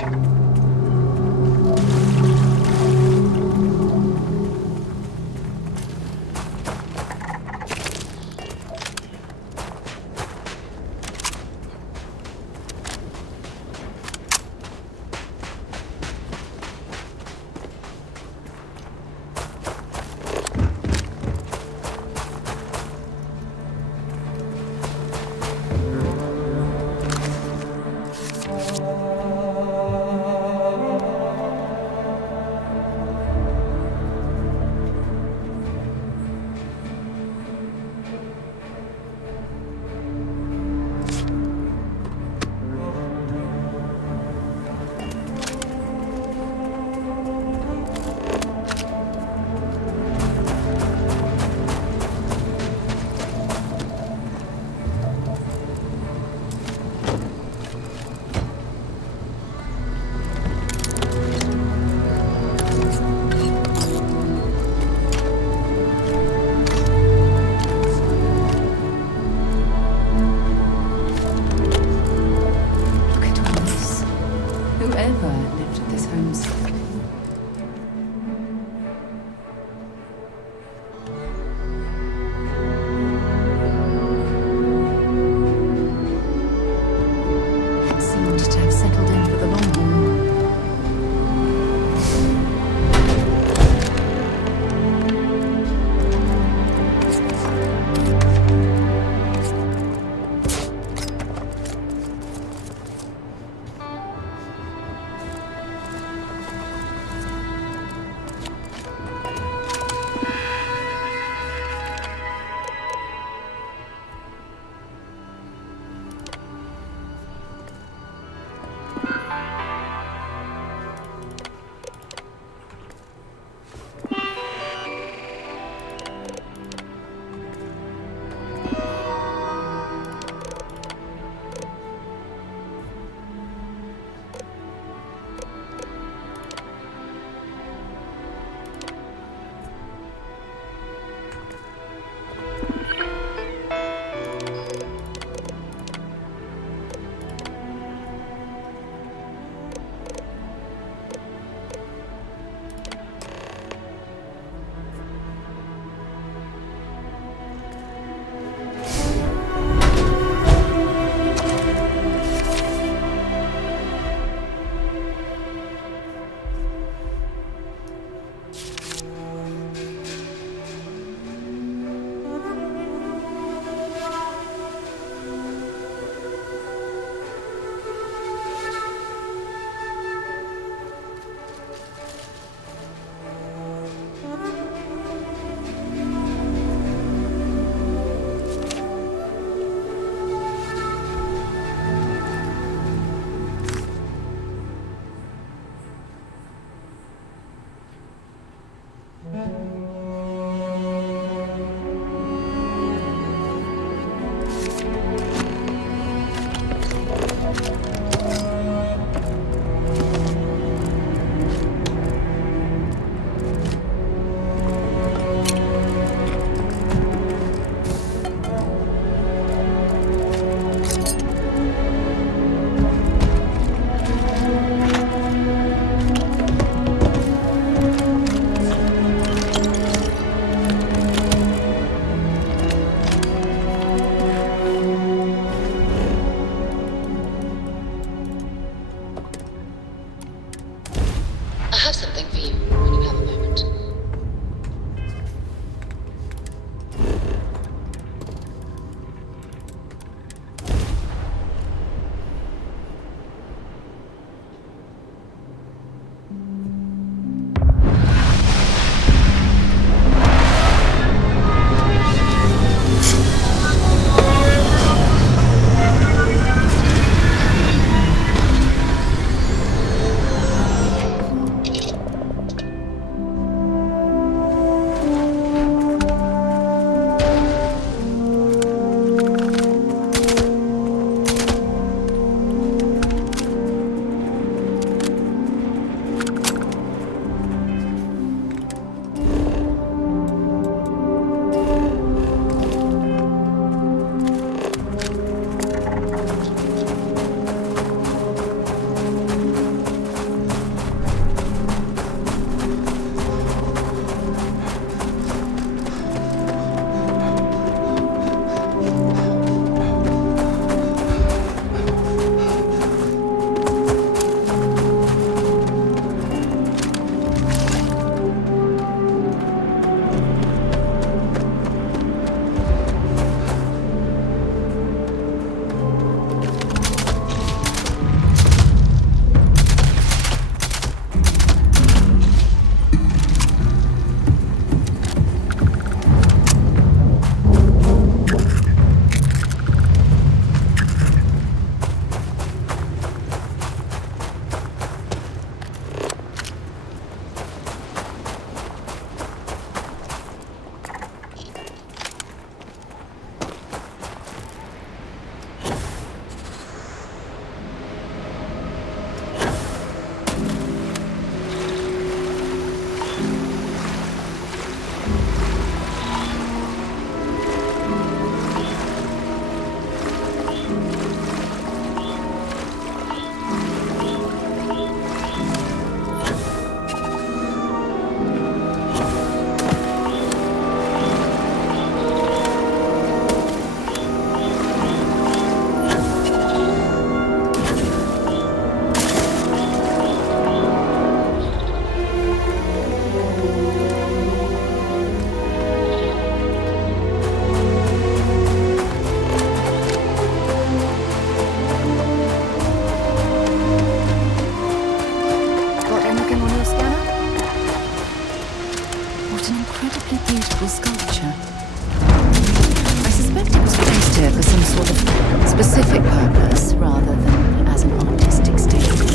해야지. space rather than as an artistic statement.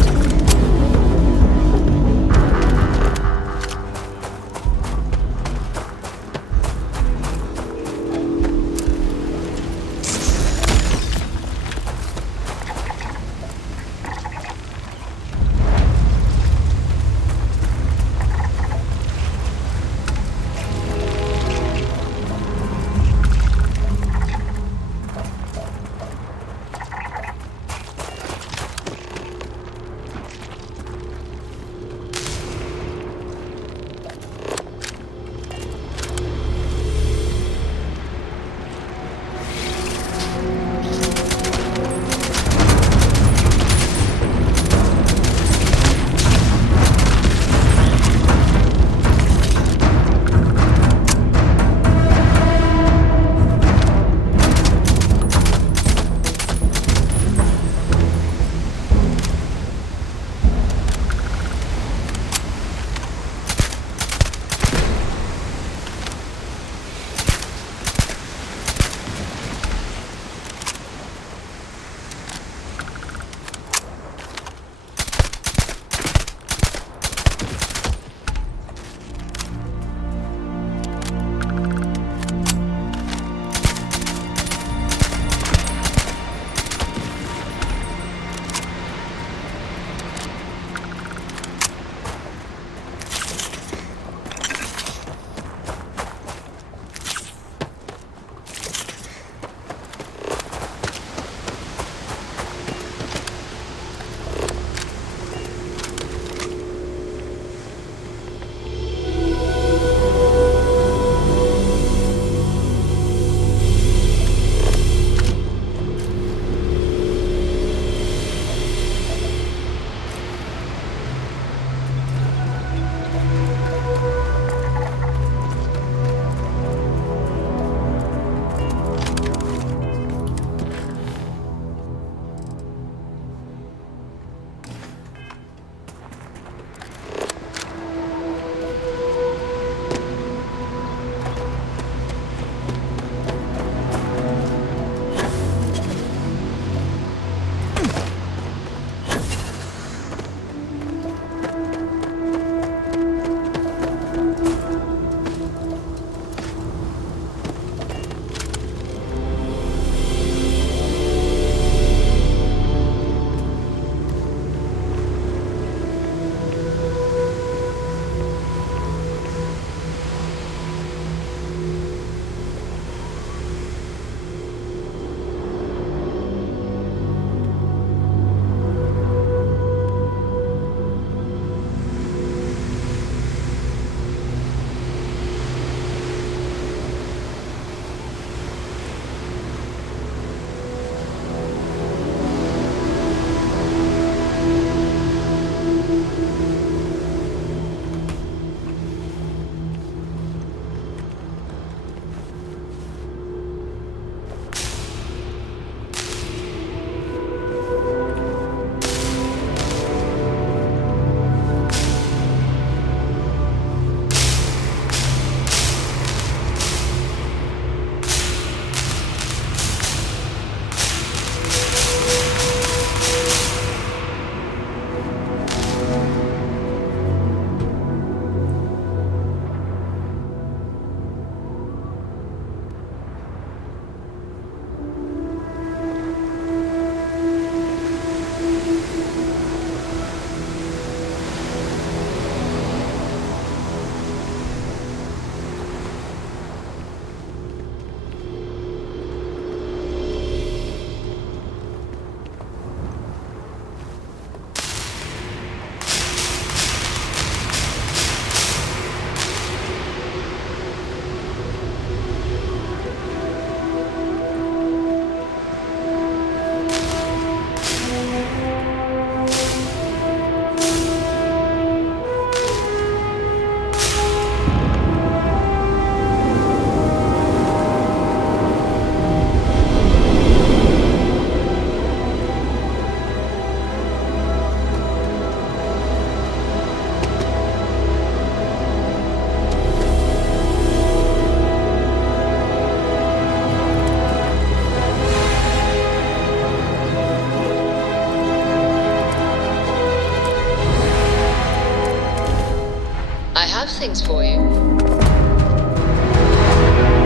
questions for you.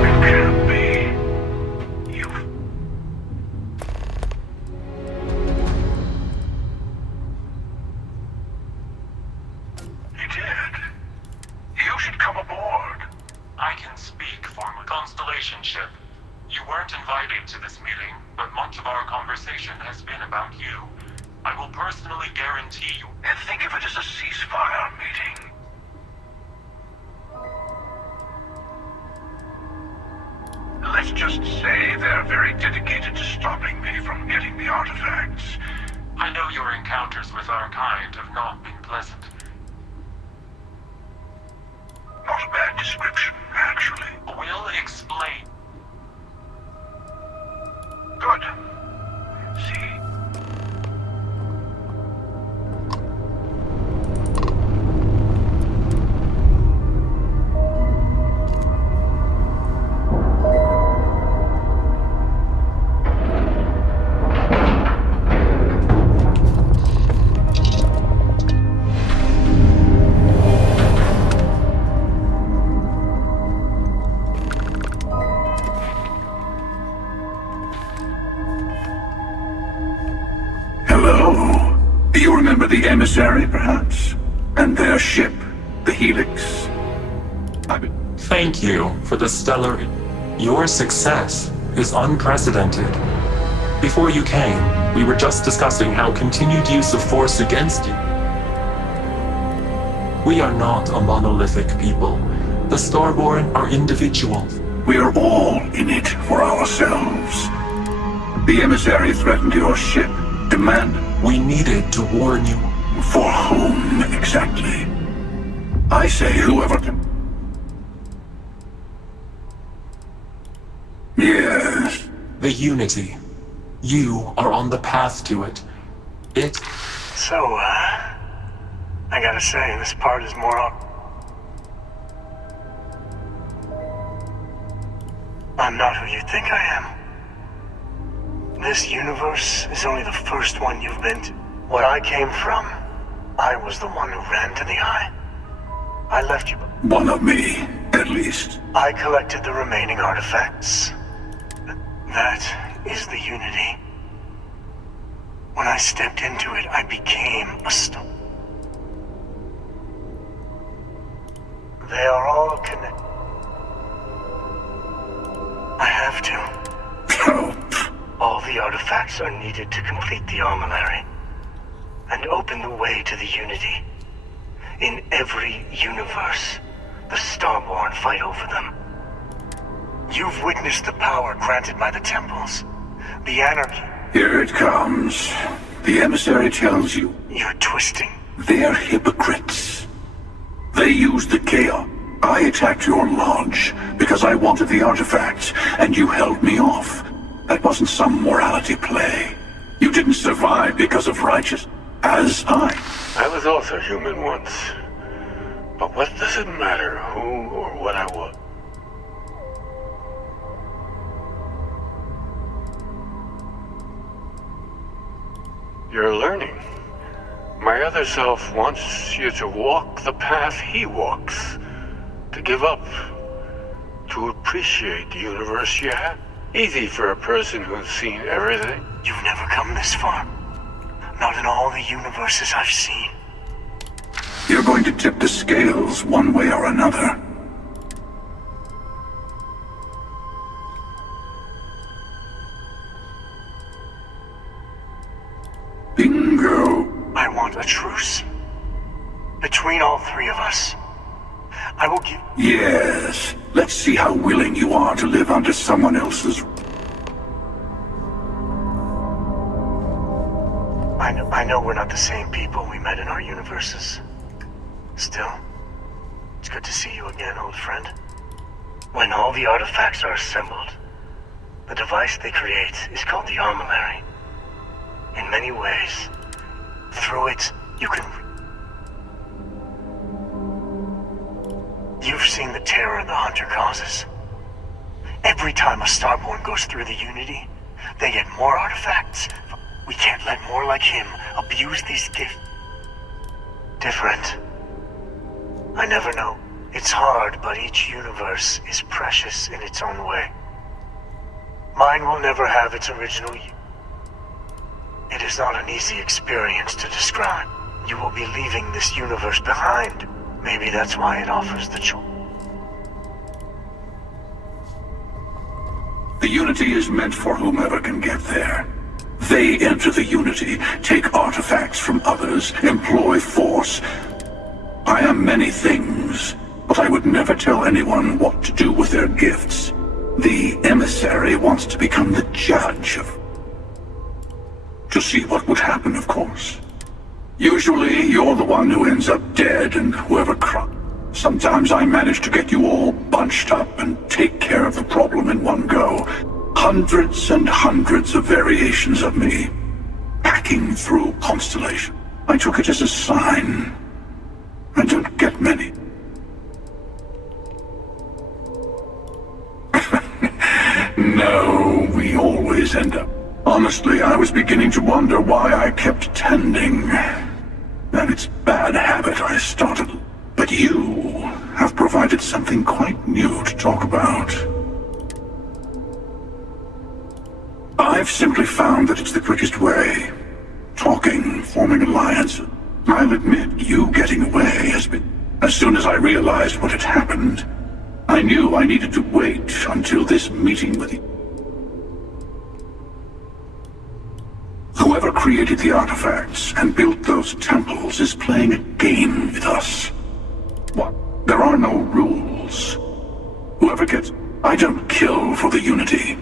It can't be. You... He did. You should come aboard. I can speak for my Constellation ship. You weren't invited to this meeting, but much of our conversation has been about you. I will personally guarantee you. And think of it as a ceasefire meeting. Let's just say they're very dedicated to stopping me from getting the artifacts. I know your encounters with our kind have not been pleasant. Not a bad description, actually. We'll explain. Good. See? Hello. You remember the emissary, perhaps? And their ship, the Helix? Thank you for the stellar... Your success is unprecedented. Before you came, we were just discussing how continued use of force against you. We are not a monolithic people. The Starborn are individuals. We are all in it for ourselves. The emissary threatened your ship. Demand... We needed to warn you. For whom, exactly? I say whoever can... Yes. The Unity. You are on the path to it. So, I gotta say, this part is more I'm not who you think I am. This universe is only the first one you've been to. Where I came from, I was the one who ran to the Eye. I left you. One of me, at least. I collected the remaining artifacts. That is the Unity. When I stepped into it, I became a star. They are all connected. I have to. Help. All the artifacts are needed to complete the armillary and open the way to the Unity. In every universe, the Starborn fight over them. You've witnessed the power granted by the temples, the anarchy. Here it comes. The emissary tells you You're twisting. they're hypocrites. They used the chaos. I attacked your lodge because I wanted the artifacts, and you held me off. That wasn't some morality play. You didn't survive because of righteousness, as I. I was also human once. But what does it matter who or what I was? You're learning. My other self wants you to walk the path he walks. To give up. To appreciate the universe you have. Easy for a person who's seen everything. You've never come this far. Not in all the universes I've seen. You're going to tip the scales one way or another. Bingo. I want a truce. Between all three of us. I will give... Yes. Let's see how willing you are to live under someone else's... I know we're not the same people we met in our universes. Still, it's good to see you again, old friend. When all the artifacts are assembled, the device they create is called the armillary. In many ways, through it, you can... You've seen the terror the Hunter causes. Every time a Starborn goes through the Unity, they get more artifacts. We can't let more like him abuse these gifts. Different. I never know. It's hard, but each universe is precious in its own way. Mine will never have its original. It is not an easy experience to describe. You will be leaving this universe behind. Maybe that's why it offers the choice. The Unity is meant for whomever can get there. They enter the Unity, take artifacts from others, employ force. I am many things, but I would never tell anyone what to do with their gifts. The emissary wants to become the judge of... to see what would happen, of course. Usually, you're the one who ends up dead and whoever Sometimes I manage to get you all bunched up and take care of the problem in one go. Hundreds and hundreds of variations of me, packing through constellation. I took it as a sign. I don't get many. No, we always end up. Honestly, I was beginning to wonder why I kept tending. And it's bad habit I started. But you have provided something quite new to talk about. I've simply found that it's the quickest way. Talking, forming alliances. I'll admit, you getting away has been... As soon as I realized what had happened, I knew I needed to wait until this meeting with you. Whoever created the artifacts and built those temples is playing a game with us. What? There are no rules. Whoever gets... I don't kill for the Unity.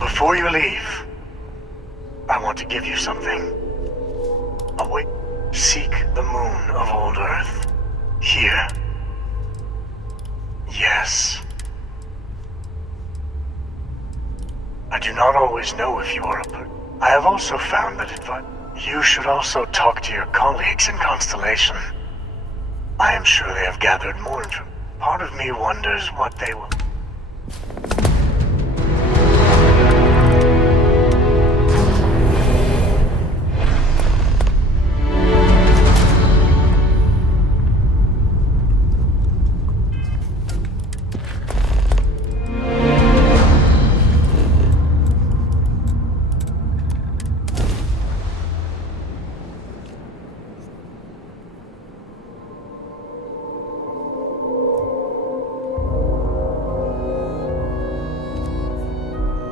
Before you leave, I want to give you something. Await. Seek the moon of old Earth. Here. Yes. I do not always know if you are I have also found that you should also talk to your colleagues in Constellation. I am sure they have gathered more information. Part of me wonders what they will...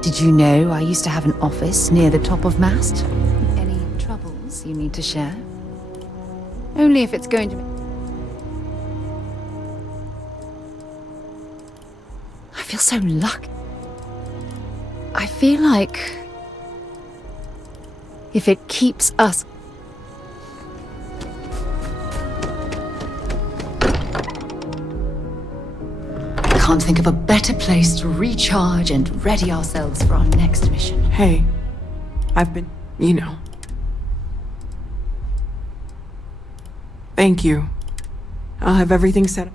Did you know I used to have an office near the top of Mast? Any troubles you need to share? Only if it's going to be... I feel so lucky. I feel like... if it keeps us... Can't think of a better place to recharge and ready ourselves for our next mission. Hey, I've been, you know. Thank you. I'll have everything set up.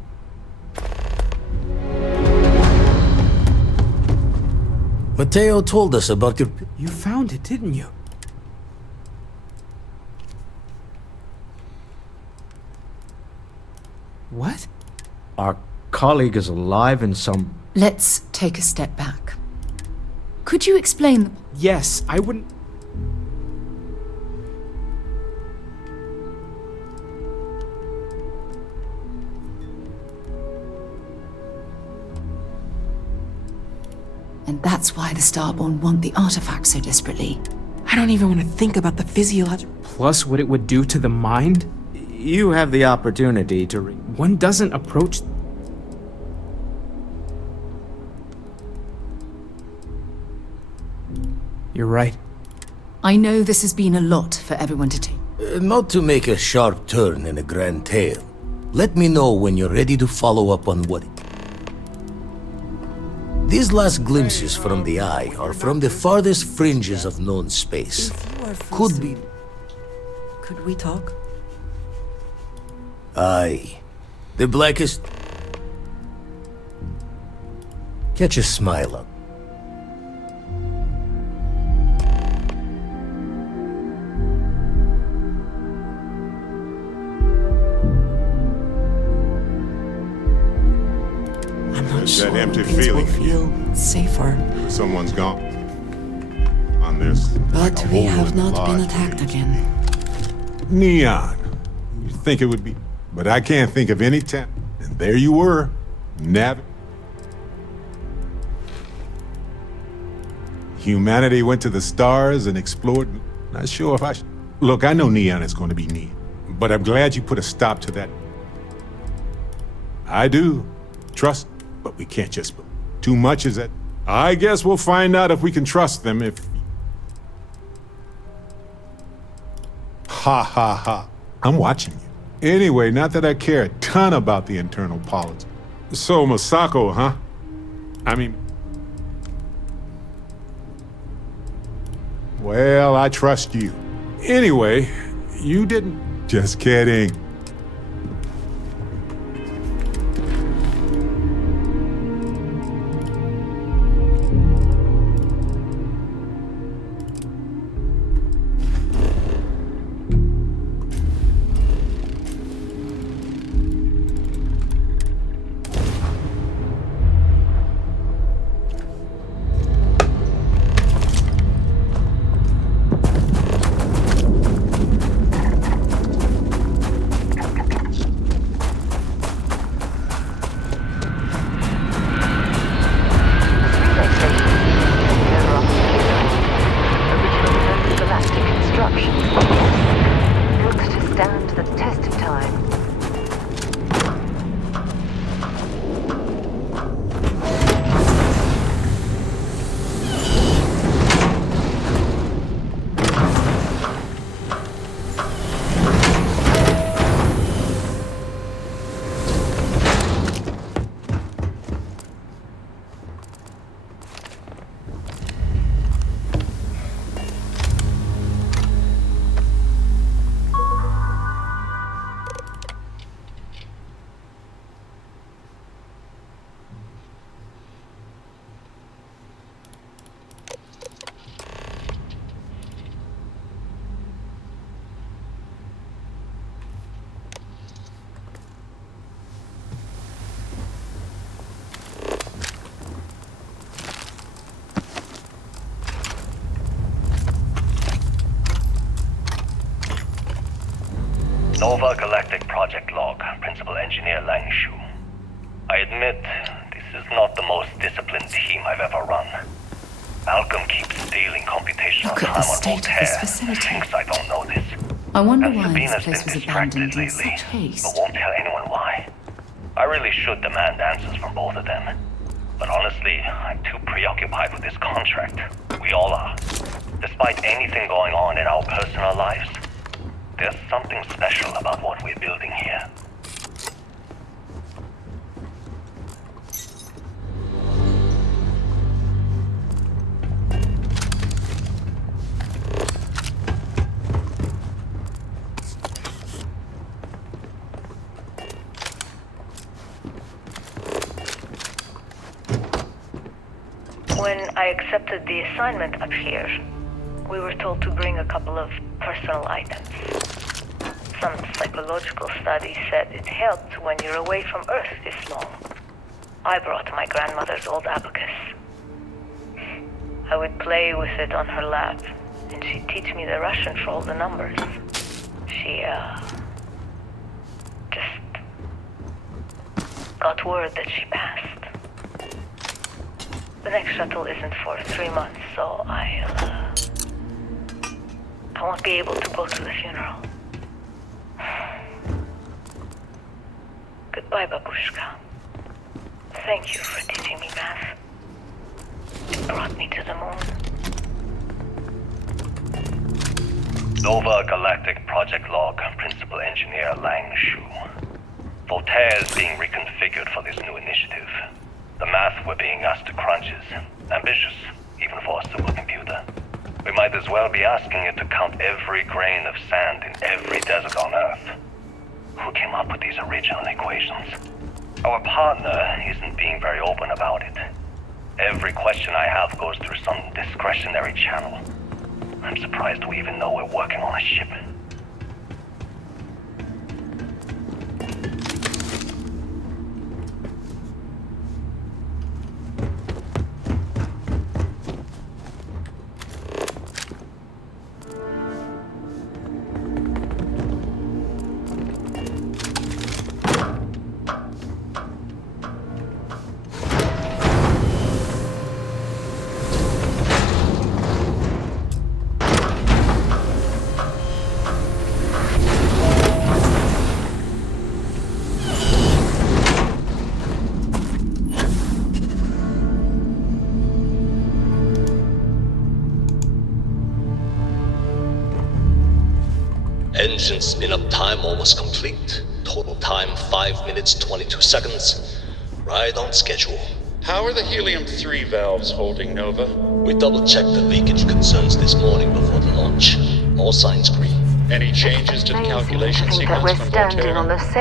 Mateo told us about your... You found it, didn't you? What? Our colleague is alive in some... Let's take a step back. Could you explain the... Yes, I wouldn't... And that's why the Starborn want the artifact so desperately. I don't even want to think about the physiological... Plus what it would do to the mind? You have the opportunity to... One doesn't approach... You're right. I know this has been a lot for everyone to take. Not to make a sharp turn in a grand tale. Let me know when you're ready to follow up on what... These last glimpses from the eye are from the farthest fringes of known space. Could be... Could we talk? Aye. The blackest... Catch a smile up. I'm not There's sure that empty things will feeling in you. feel safer. Someone's gone. On this. like But a we hole have in the not been lodge attacked used to again. be. Neon. You think it would be, but I can't think of any time. And there you were, Humanity went to the stars and explored. Not sure if I should. Look, I know Neon is going to be Neon, but I'm glad you put a stop to that. I do. Trust, but we can't just. Too much is that. I guess we'll find out if we can trust them if. Ha ha ha. I'm watching you. Anyway, not that I care a ton about the internal politics. So, Masako, huh? I mean. Well, I trust you. Anyway, you didn't. Just kidding. Nova Galactic Project Log, Principal Engineer Langshu. I admit, this is not the most disciplined team I've ever run. Malcolm keeps stealing computational Look at time the on state of Voltaire. this facility. Thinks I don't know this. I wonder And why Sabina's this place been was distracted abandoned in lately, such haste. but won't tell anyone why. I really should demand answers from both of them. But honestly, I'm too preoccupied with this contract. We all are. Despite anything going on in our personal lives, there's something special about what we're building here. When I accepted the assignment up here, we were told to bring a couple of personal items. Some psychological studies said it helped when you're away from Earth this long. I brought my grandmother's old abacus. I would play with it on her lap, and she'd teach me the Russian for all the numbers. She, just got word that she passed. The next shuttle isn't for 3 months, so I won't be able to go to the funeral. Goodbye, Babushka. Thank you for teaching me math. It brought me to the moon. Nova Galactic Project Log, Principal Engineer Langshu. Voltaire is being reconfigured for this new initiative. The math we're being asked to crunch is ambitious, even for a supercomputer. We might as well be asking it to count every grain of sand in every desert on Earth. Who came up with these original equations? Our partner isn't being very open about it. Every question I have goes through some discretionary channel. I'm surprised we even know we're working on a ship. Engine spin-up time almost complete. Total time 5 minutes 22 seconds. Right on schedule. How are the helium-3 valves holding, Nova? We double-checked the leakage concerns this morning before the launch. All signs green. Any changes to the calculation sequence from Voltaire?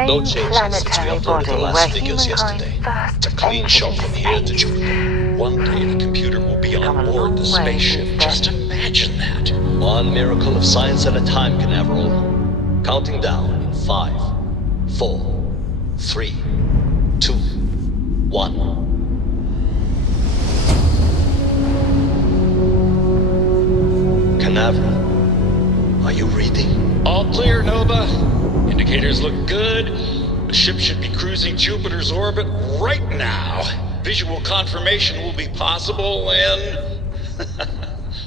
No changes since we uploaded the last figures yesterday. It's a clean shot from here to Jupiter. One day the computer will be on board the spaceship. Just imagine that. One miracle of science at a time, Canaveral. Counting down in 5, 4, 3, 2, 1. Canaveral, are you reading? All clear, Nova. Indicators look good. The ship should be cruising Jupiter's orbit right now. Visual confirmation will be possible in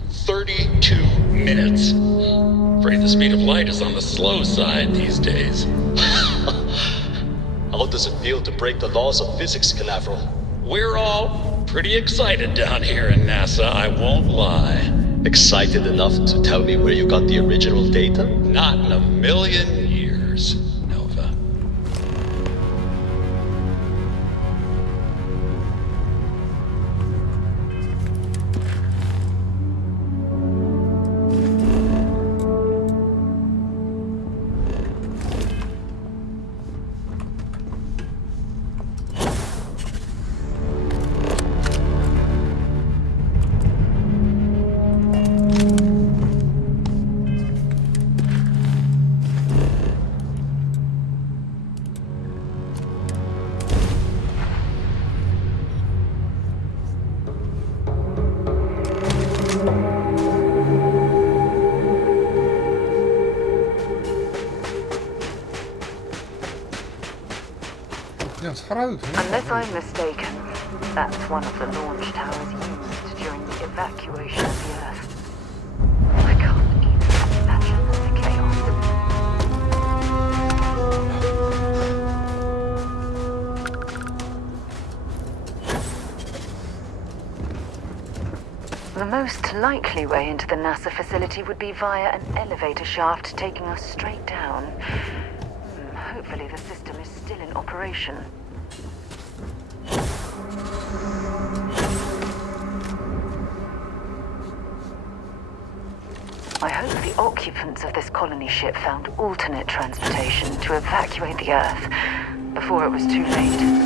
32 minutes. Afraid the speed of light is on the slow side these days. How does it feel to break the laws of physics, Canaveral? We're all pretty excited down here in NASA, I won't lie. Excited enough to tell me where you got the original data? Not in a million years, Nova. Unless I'm mistaken, that's one of the launch towers used during the evacuation of the Earth. I can't even imagine the chaos. The most likely way into the NASA facility would be via an elevator shaft taking us straight down. Hopefully the system is still in operation. I hope the occupants of this colony ship found alternate transportation to evacuate the Earth before it was too late.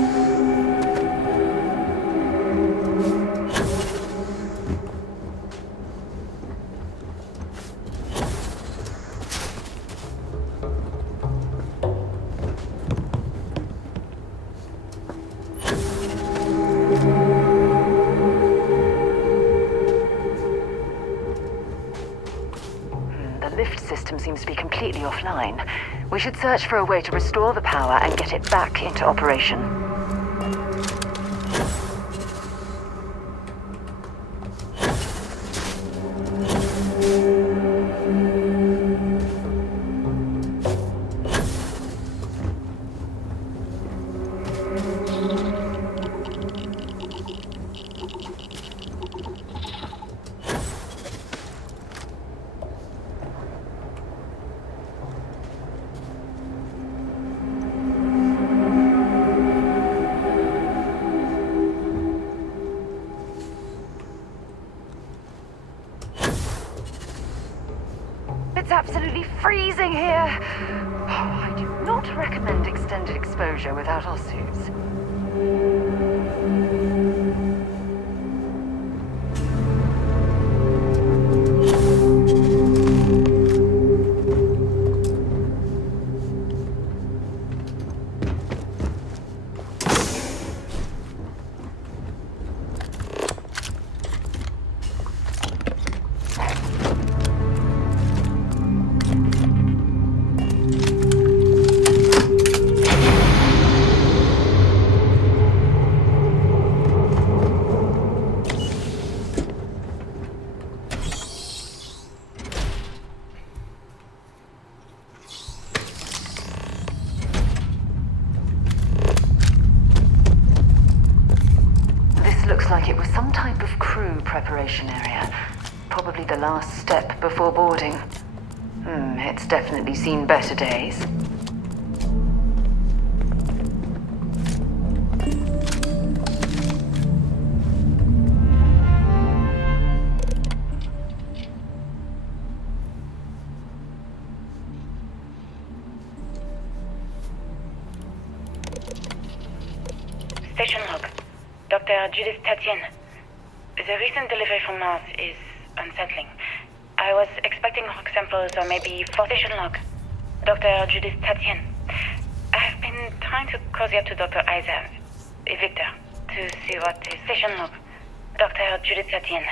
Seems to be completely offline. We should search for a way to restore the power and get it back into operation. here. Oh, I do not recommend extended exposure without our suits. Looks like it was some type of crew preparation area. Probably the last step before boarding. It's definitely seen better days. Station log. Dr. Judith Tatien. The recent delivery from Mars is unsettling. I was expecting rock samples or maybe for station log. Dr. Judith Tatien. I've been trying to cozy up to Dr. Isa, Victor, to see what is station log. Dr. Judith Tatien.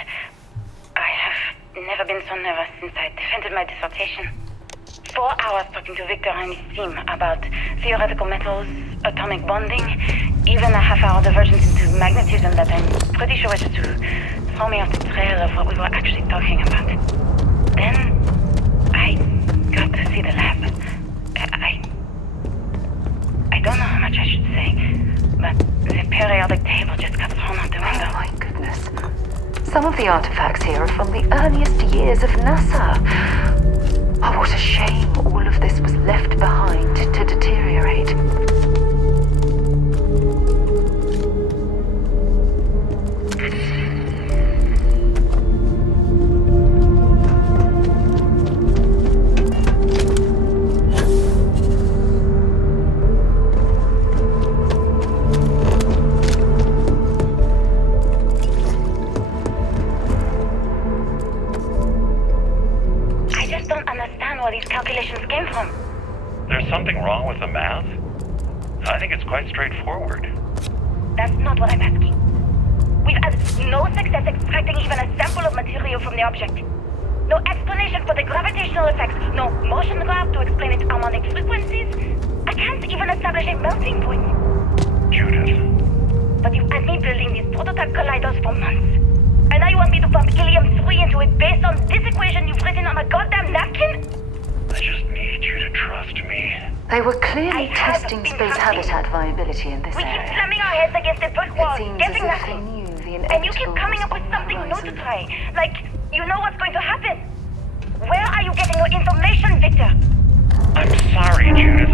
I have never been so nervous since I defended my dissertation. 4 hours talking to Victor and his team about theoretical metals, atomic bonding, even a half-hour divergence into magnetism that I'm pretty sure was just to throw me off the trail of what we were actually talking about. Then I got to see the lab. I don't know how much I should say, but the periodic table just got thrown out the window. Oh my goodness. Some of the artifacts here are from the earliest years of NASA. Oh, what a shame all of this was left behind to deteriorate. There's something wrong with the math? I think it's quite straightforward. That's not what I'm asking. We've had no success extracting even a sample of material from the object. No explanation for the gravitational effects, no motion graph to explain its harmonic frequencies. I can't even establish a melting point. Judith. But you've had me building these prototype colliders for months. And now you want me to pump helium-3 into it based on this equation you've written on a goddamn napkin? I just need you to trust me. They were clearly testing space habitat viability in this We area. keep slamming our heads against the brick wall, It seems getting as if they nothing. knew the And you keep inevitable coming up with was on something the new to horizon. try. Like, you know what's going to happen. Where are you getting your information, Victor? I'm sorry, Judith.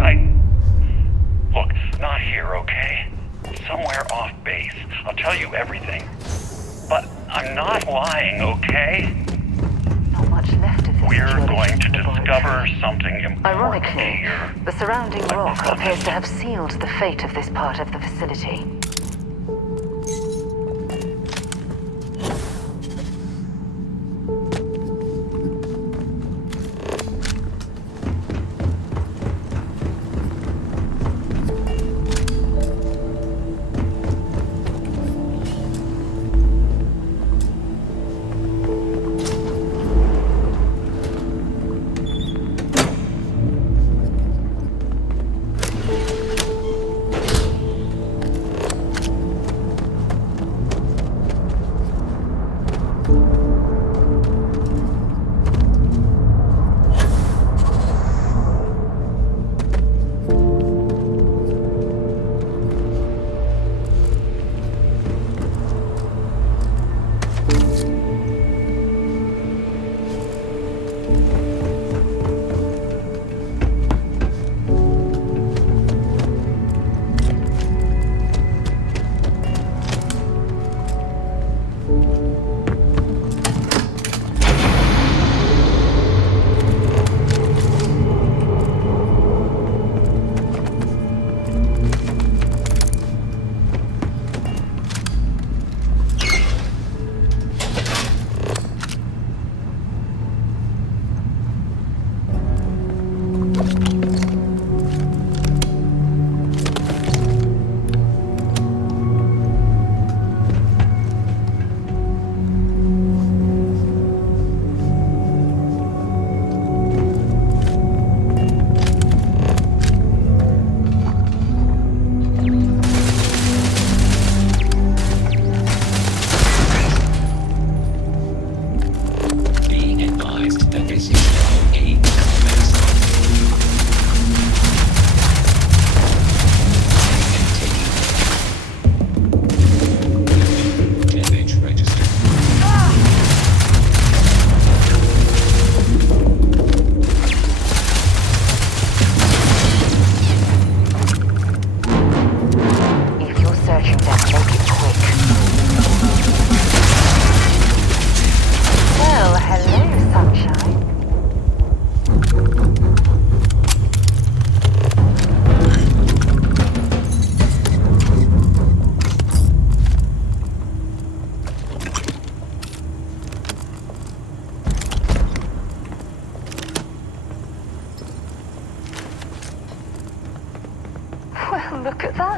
Look, not here, okay? Somewhere off base. I'll tell you everything. But I'm not lying, okay? Not much left of this. We're going to discover something important Ironically, here. the surrounding rock appears to have sealed the fate of this part of the facility.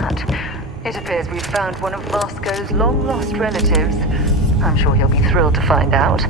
that? It appears we've found one of Vasco's long-lost relatives. I'm sure he'll be thrilled to find out.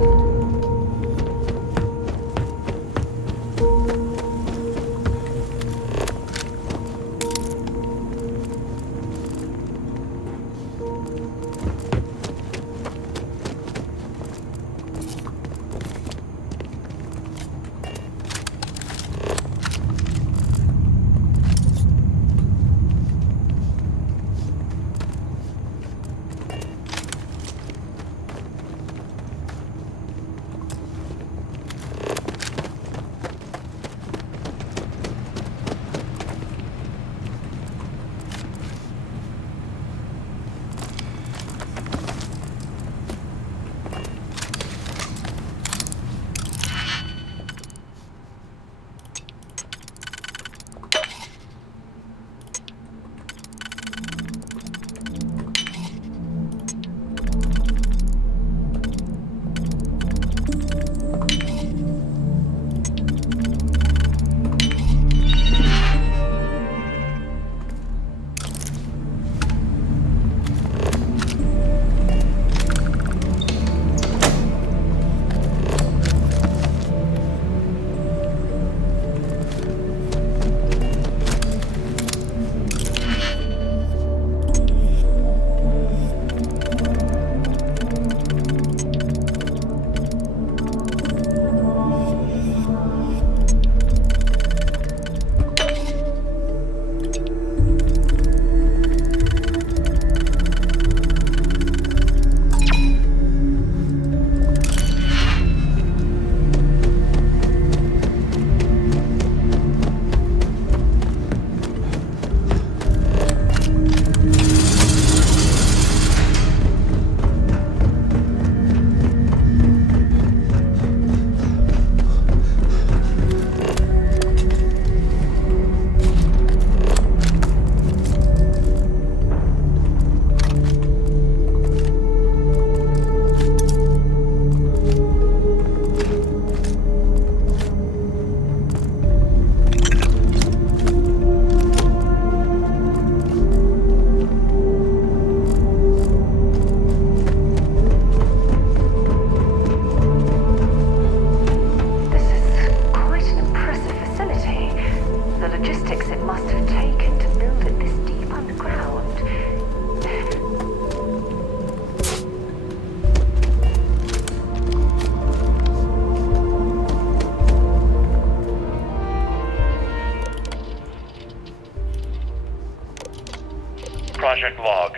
Project log.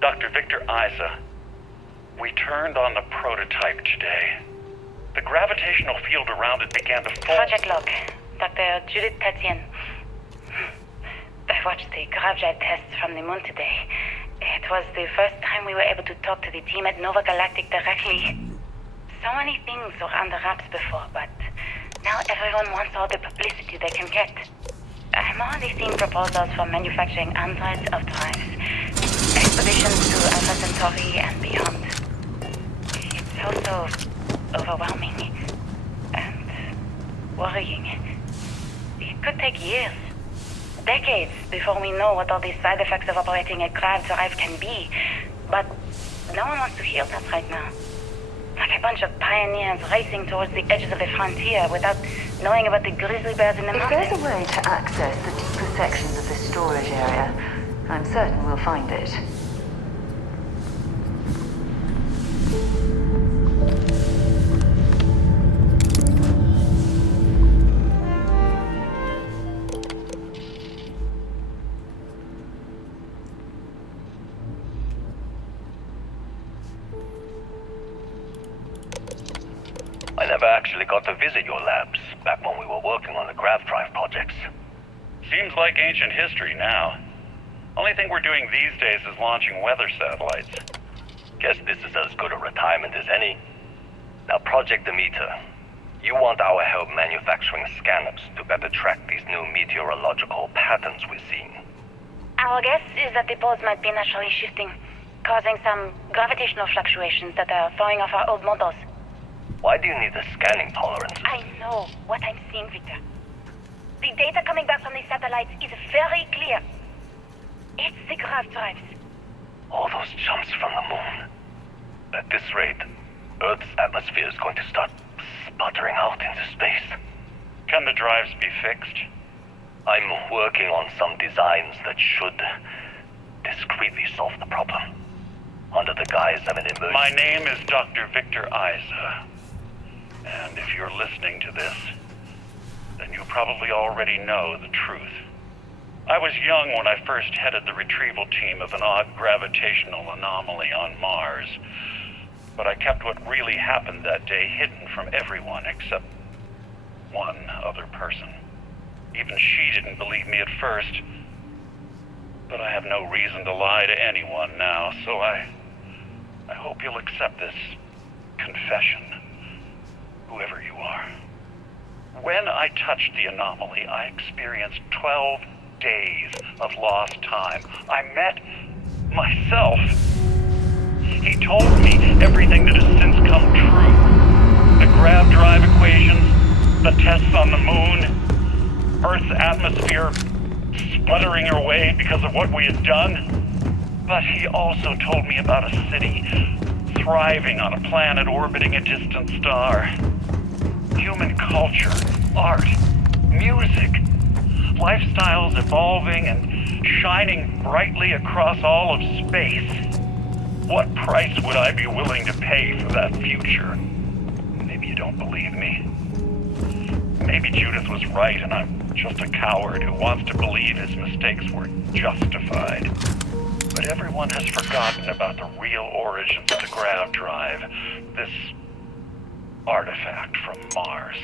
Dr. Victor Isa. We turned on the prototype today. The gravitational field around it began to fall. Project log. Dr. Judith Tatian. I watched the gravjet tests from the moon today. It was the first time we were able to talk to the team at Nova Galactic directly. So many things were under wraps before, but now everyone wants all the publicity they can get. I'm already seeing proposals for manufacturing androids of drives, expeditions to Alpha Centauri and beyond. It's also overwhelming and worrying. It could take years, decades, before we know what all the side effects of operating a grav drive can be. But no one wants to hear that right now. Like a bunch of pioneers racing towards the edges of the frontier without knowing about the grizzly bears in the mountains. If there's a way to access the deeper sections of this storage area, I'm certain we'll find it. I never actually got to visit your labs back when we were working on the grav drive projects. Seems like ancient history now. Only thing we're doing these days is launching weather satellites. Guess this is as good a retirement as any. Now, Project Demeter, you want our help manufacturing scanners to better track these new meteorological patterns we're seeing. Our guess is that the poles might be naturally shifting, causing some gravitational fluctuations that are throwing off our old models. Why do you need the scanning tolerance? I know what I'm seeing, Victor. The data coming back from the satellites is very clear. It's the grav drives. All those jumps from the moon. At this rate, Earth's atmosphere is going to start sputtering out into space. Can the drives be fixed? I'm working on some designs that should discreetly solve the problem. Under the guise of an emergency. My name is Dr. Victor Isa. And if you're listening to this, then you probably already know the truth. I was young when I first headed the retrieval team of an odd gravitational anomaly on Mars. But I kept what really happened that day hidden from everyone except one other person. Even she didn't believe me at first. But I have no reason to lie to anyone now, so I hope you'll accept this confession, whoever you are. When I touched the anomaly, I experienced 12 days of lost time. I met myself. He told me everything that has since come true. The grav drive equations, the tests on the moon, Earth's atmosphere sputtering away because of what we had done. But he also told me about a city thriving on a planet orbiting a distant star. Human culture, art, music, lifestyles evolving and shining brightly across all of space. What price would I be willing to pay for that future? Maybe you don't believe me. Maybe Judith was right and I'm just a coward who wants to believe his mistakes were justified. But everyone has forgotten about the real origins of the grav drive, this artifact from Mars.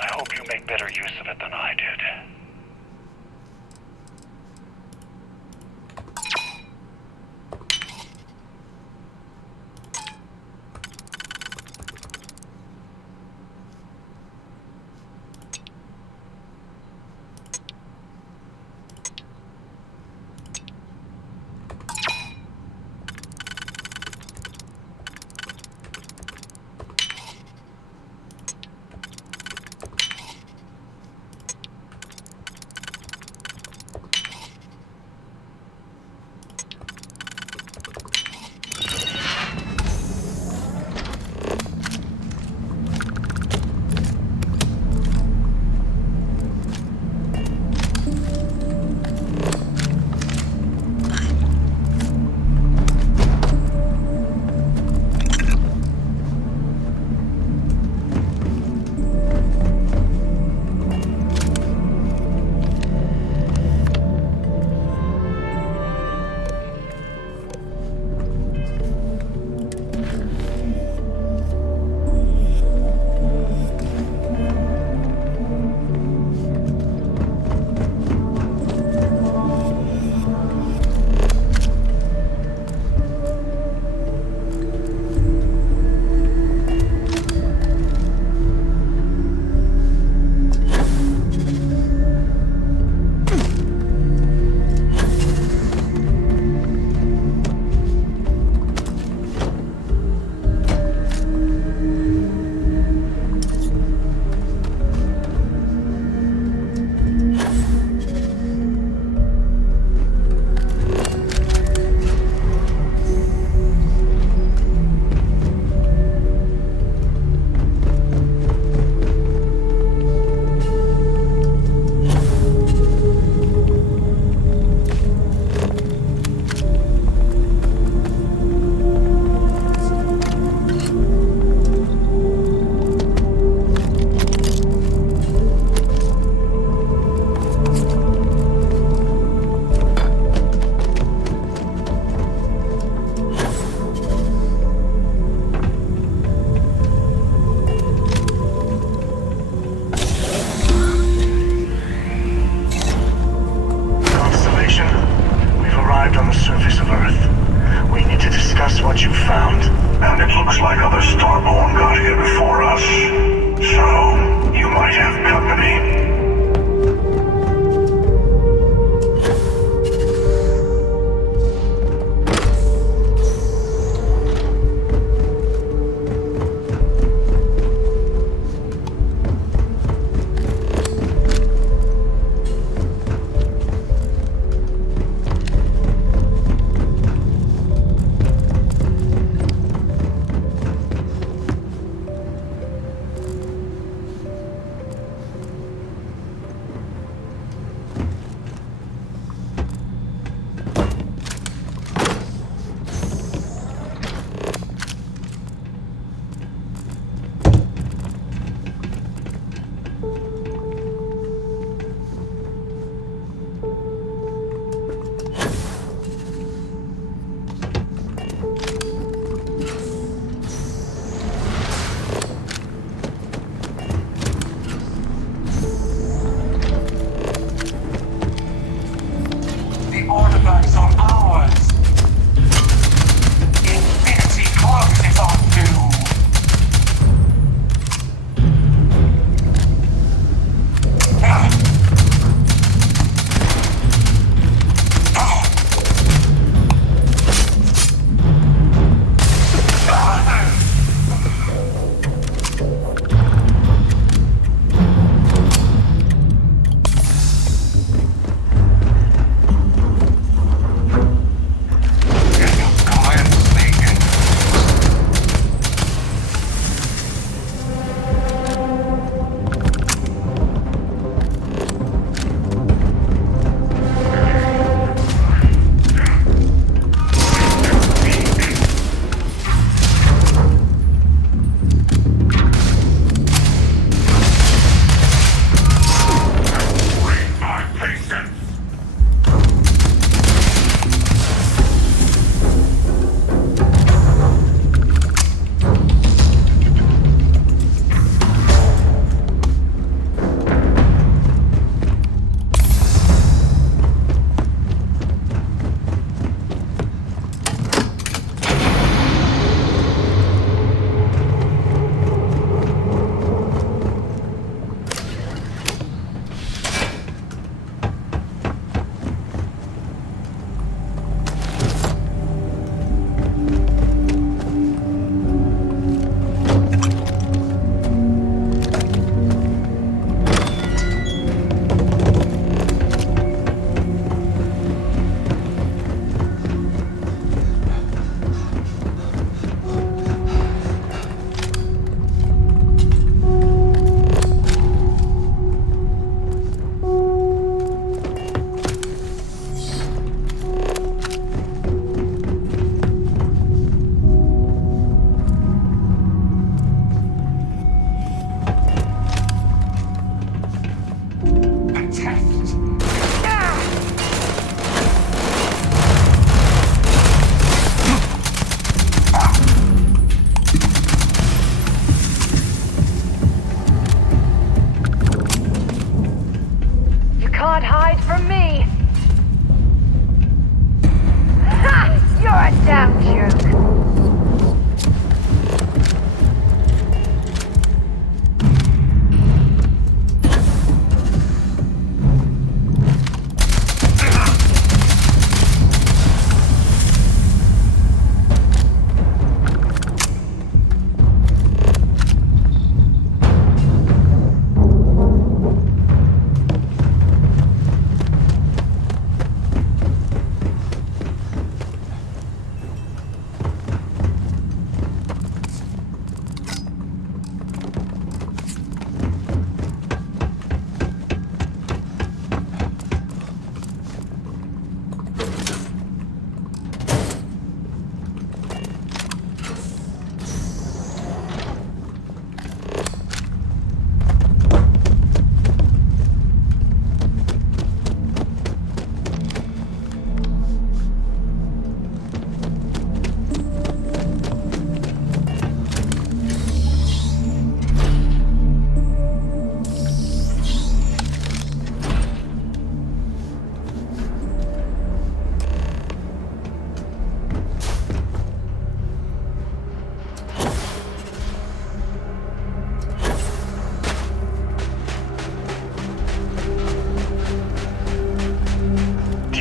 I hope you make better use of it than I did. stars are ours. Infinity closes on doom. Can't hide from me! Ha! You're a damn joke!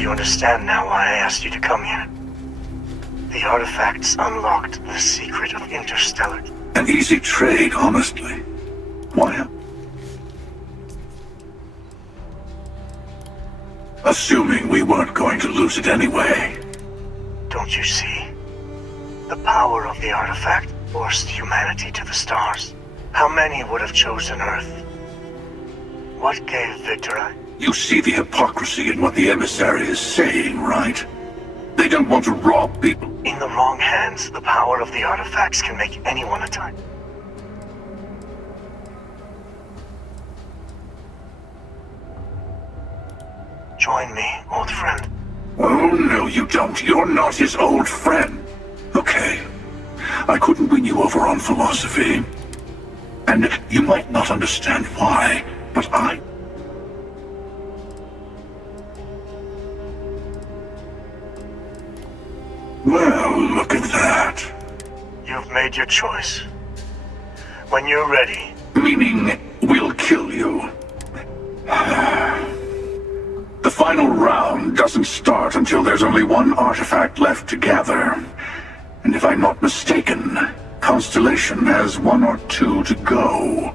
You understand now why I asked you to come here? The artifacts unlocked the secret of Interstellar. An easy trade, honestly. Why? Assuming we weren't going to lose it anyway. Don't you see? The power of the artifact forced humanity to the stars. How many would have chosen Earth? What gave Victor? You see the hypocrisy in what the emissary is saying, right? They don't want to rob people. In the wrong hands, the power of the artifacts can make anyone a target. Join me, old friend. Oh, no, you don't. You're not his old friend. Okay. I couldn't win you over on philosophy. And you might not understand why, but I... Well, look at that. You've made your choice. When you're ready. Meaning, we'll kill you. The final round doesn't start until there's only one artifact left to gather. And if I'm not mistaken, Constellation has 1 or 2 to go.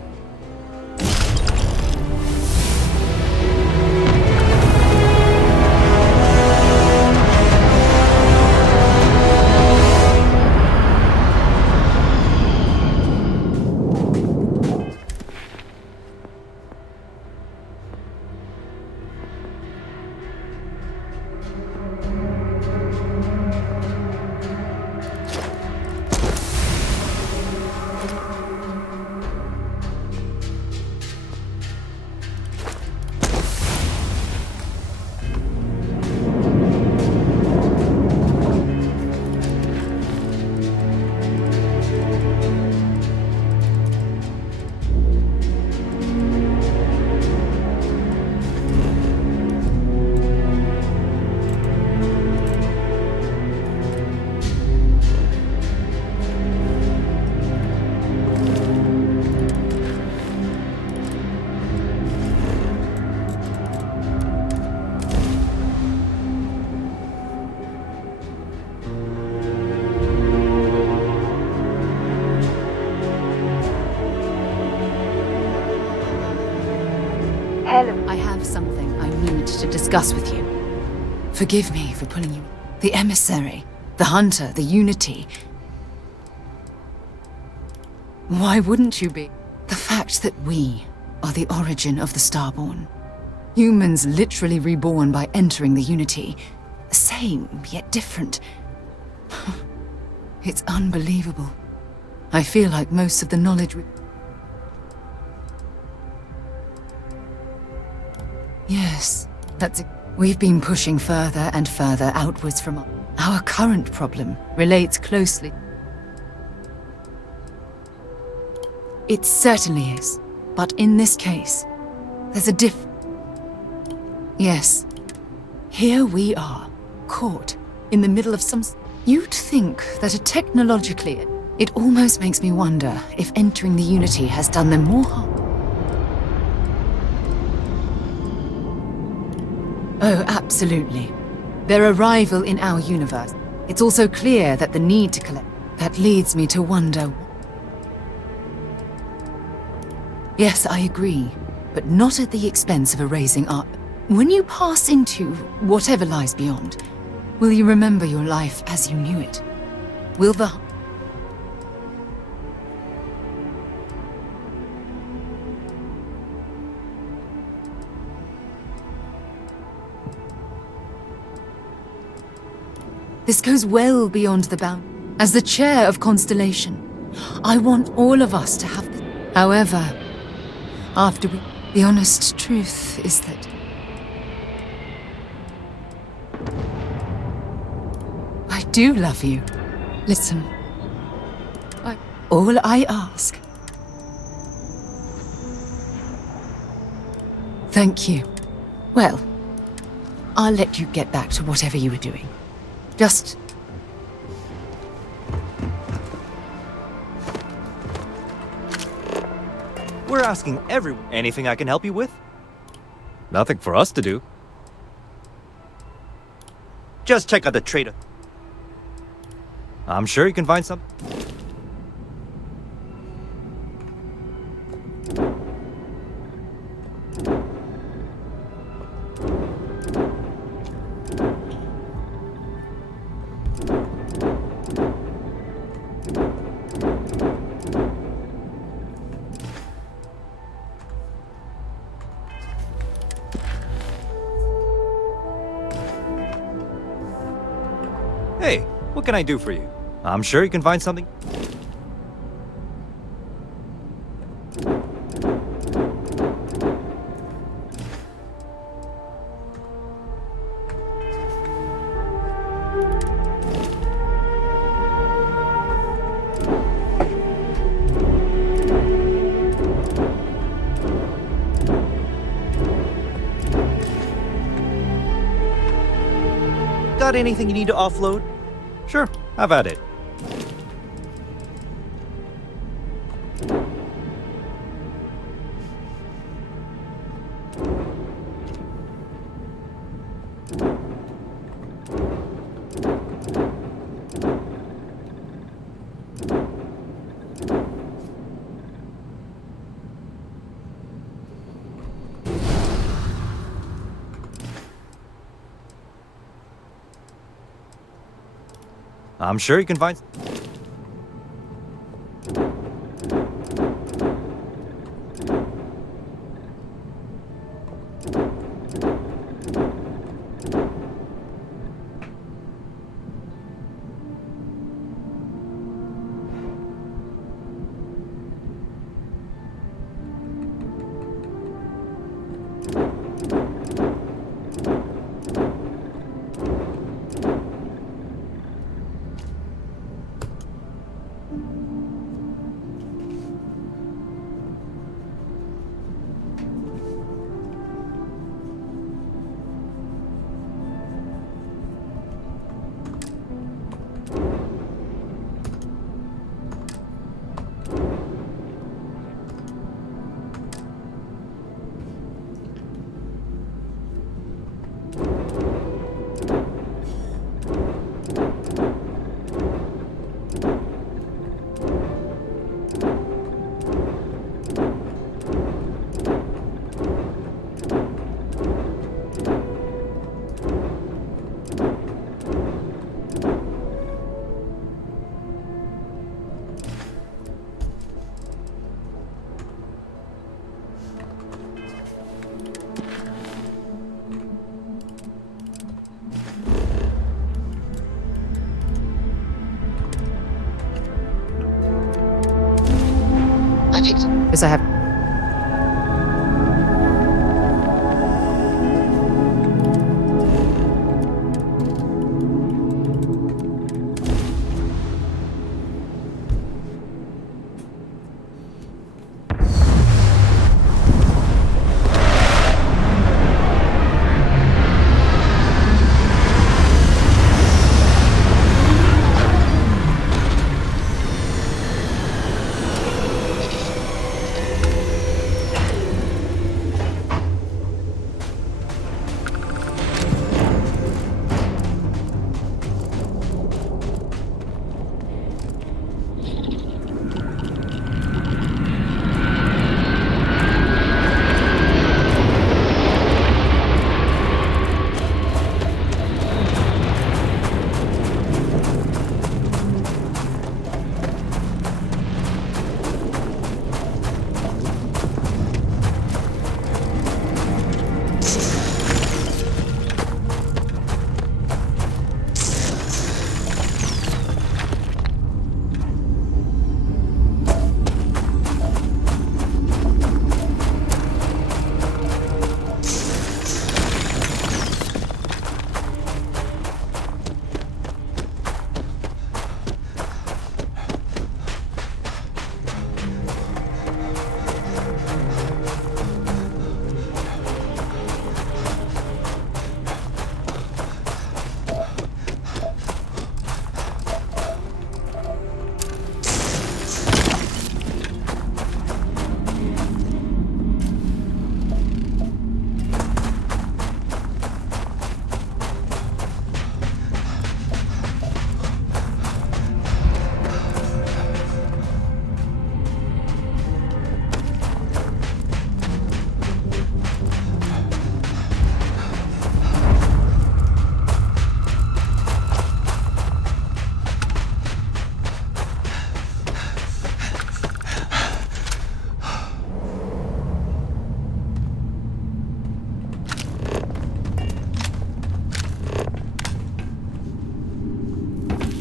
I have something I need to discuss with you. Forgive me for pulling you. The emissary, the hunter, the unity. Why wouldn't you be? The fact that we are the origin of the Starborn. Humans literally reborn by entering the unity. Same, yet different. It's unbelievable. I feel like most of the knowledge Yes, that's it. We've been pushing further and further outwards from our current problem relates closely. It certainly is, but in this case, there's a Yes, here we are, caught in the middle of some. You'd think that technologically, it almost makes me wonder if entering the Unity has done them more harm. Oh, absolutely. Their arrival in our universe. It's also clear that the need to collect. That leads me to wonder. Yes, I agree, but not at the expense of erasing our. When you pass into whatever lies beyond, will you remember your life as you knew it? Will the. This goes well beyond the bound. As the chair of Constellation, I want all of us to have the. However, after we. The honest truth is that. I do love you. Listen. All I ask. Thank you. Well, I'll let you get back to whatever you were doing. Just... We're asking everyone. Anything I can help you with? Nothing for us to do. Just check out the trader. I'm sure you can find some. Hey, what can I do for you? I'm sure you can find something. Got anything you need to offload? Sure, have at it. I'm sure you can find... Because I have...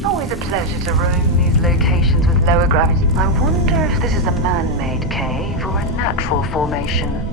Always a pleasure to roam these locations with lower gravity. I wonder if this is a man-made cave or a natural formation.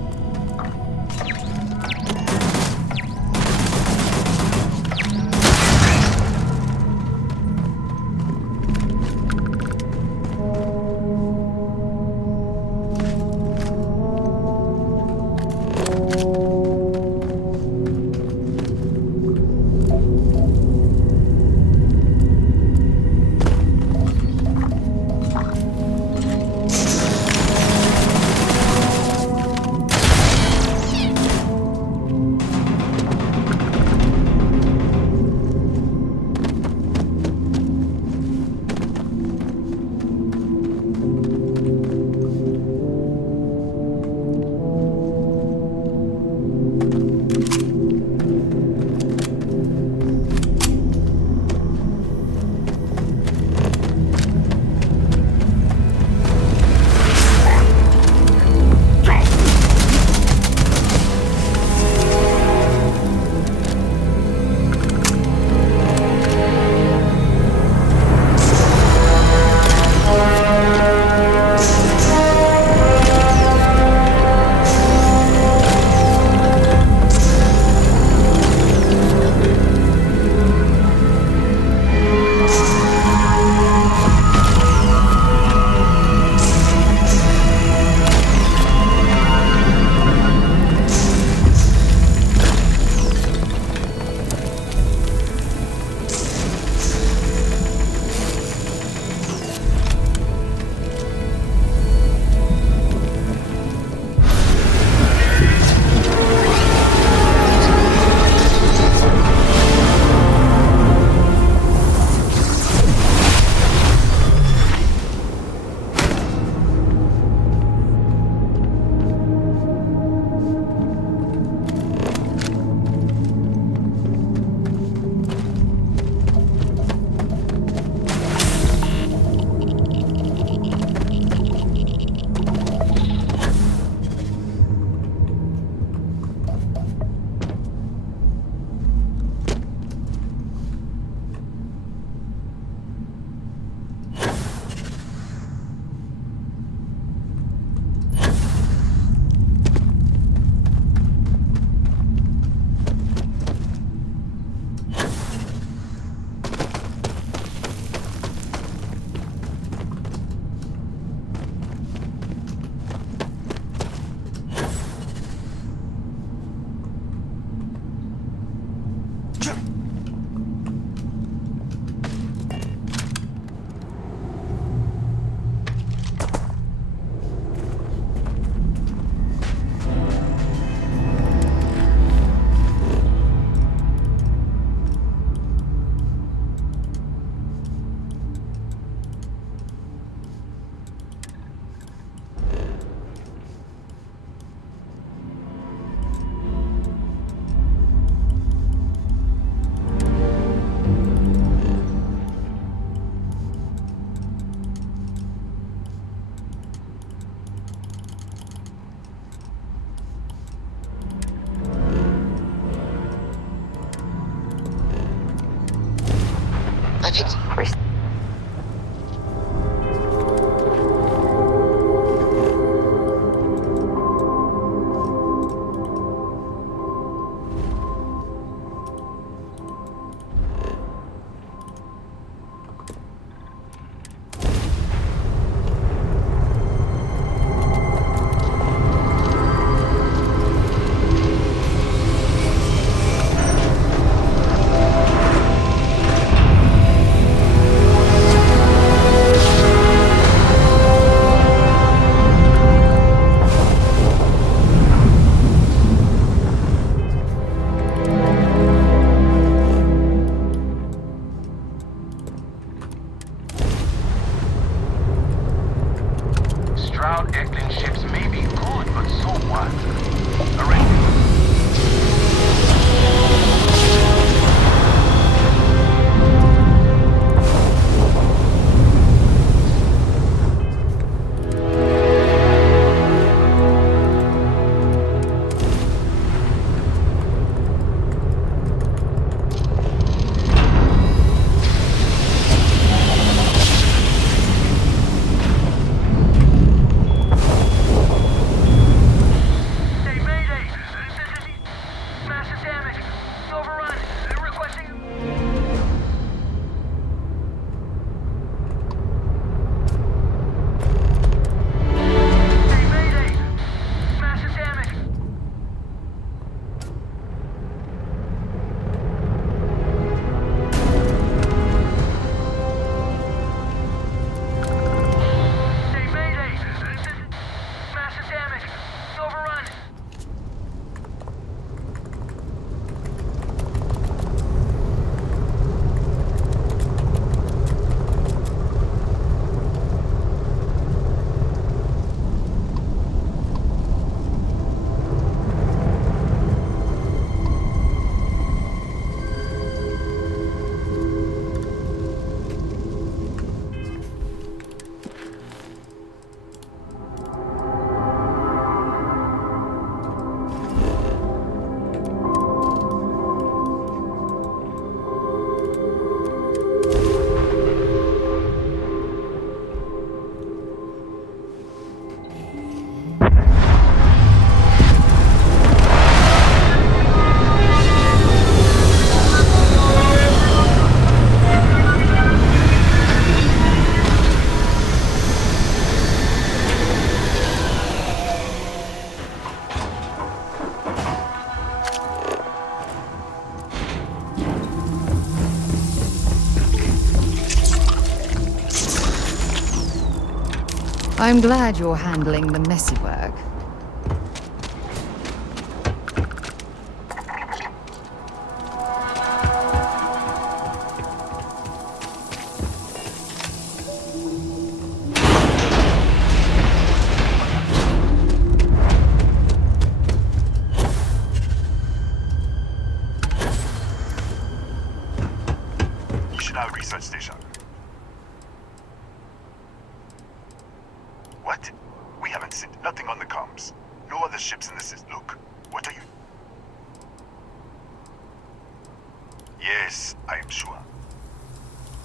Ecklin ships may be good, but so what? I'm glad you're handling the messy work. Research station. What? We haven't seen nothing on the comms. No other ships in the system. Look, what are you? Yes, I am sure.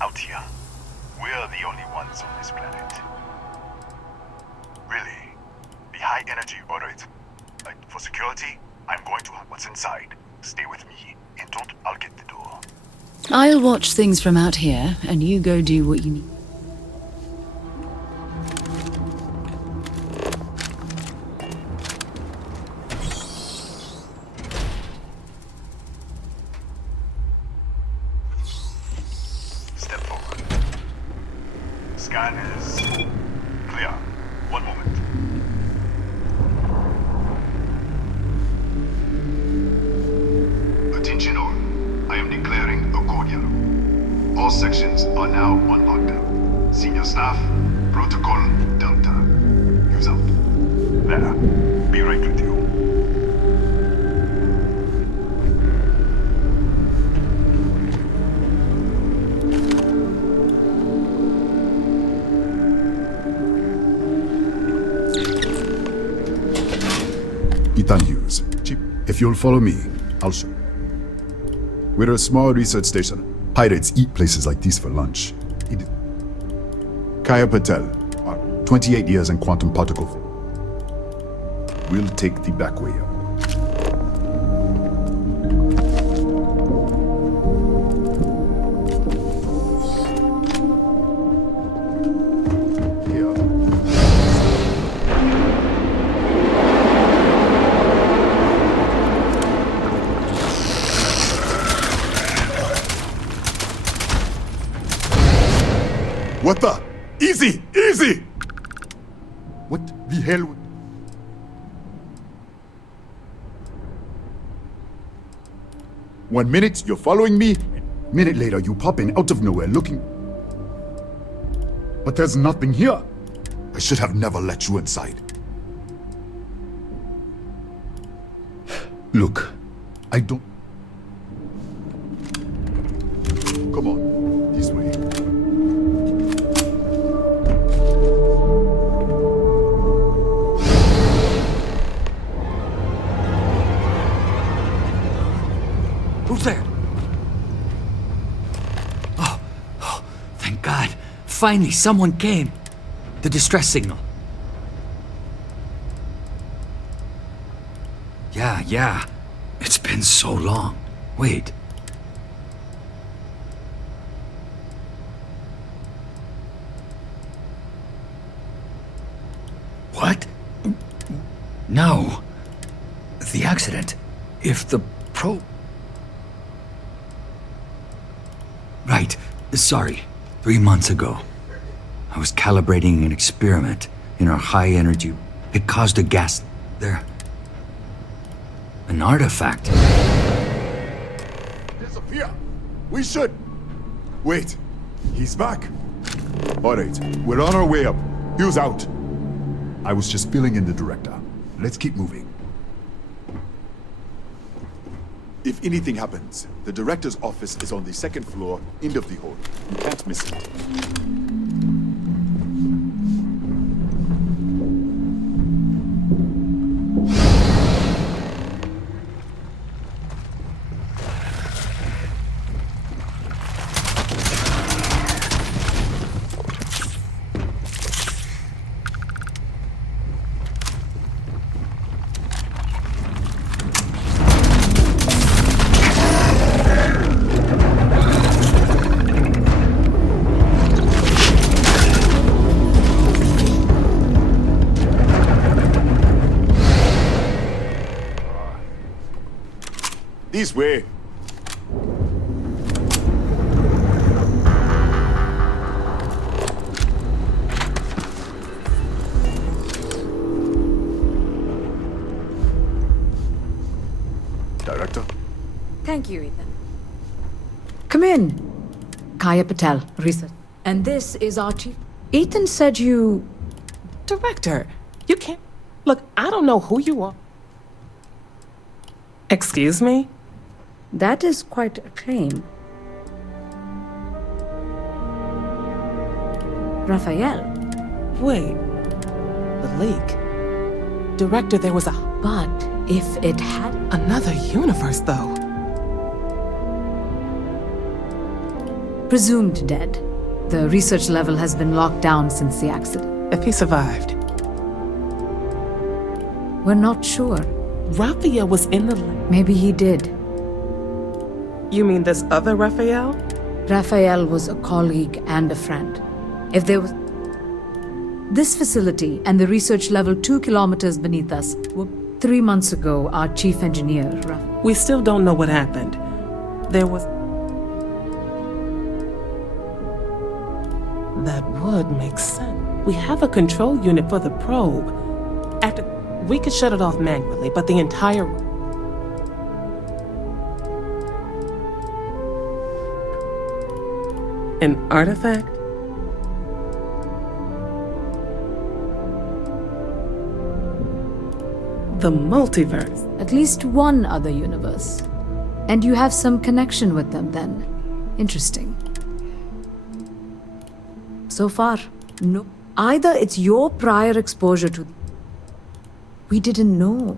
Out here, we're the only ones on this planet. Really? The high energy alright. For security, I'm going to have what's inside. Stay with me. In total, I'll get the door. I'll watch things from out here, and you go do what you need. Step forward. Scan is clear. One moment. Attention all. I am declaring a cordial. All sections are now on lockdown. Senior staff, Protocol Delta. Use out. There. Be right with you. Ethan Hughes. Chip, if you'll follow me, I'll show. We're a small research station. Pirates eat places like these for lunch. Kaya Patel, 28 years in quantum particle. We'll take the back way up. What the? Easy! Easy! What the hell? 1 minute, you're following me. Minute later, you pop in out of nowhere looking. But there's nothing here. I should have never let you inside. Look, I don't... Come on, this way. Who's there? Oh, thank God. Finally, someone came. The distress signal. Yeah. It's been so long. Wait. What? No. The accident. If the probe... Right. Sorry. 3 months ago, I was calibrating an experiment in our high-energy... It caused a gas... There... An artifact. Disappear! We should... Wait. He's back. Alright, we're on our way up. Hugh's out. I was just filling in the director. Let's keep moving. If anything happens, the director's office is on the second floor, end of the hall. You can't miss it. This way. Director? Thank you, Ethan. Come in. Kaya Patel, research. And this is our chief. Ethan said you... Director, you can't... Look, I don't know who you are. Excuse me? That is quite a claim. Raphael. Wait. The leak. Director, there was a... But if it had... Another universe, though. Presumed dead. The research level has been locked down since the accident. If he survived. We're not sure. Raphael was in the... Maybe he did. You mean this other Raphael? Raphael was a colleague and a friend. If there was... This facility and the research level 2 kilometers beneath us were 3 months ago, our chief engineer, We still don't know what happened. There was... That would make sense. We have a control unit for the probe. We could shut it off manually, but the entire... An artifact? The multiverse. At least one other universe. And you have some connection with them then. Interesting. So far, no. Either it's your prior exposure to... We didn't know.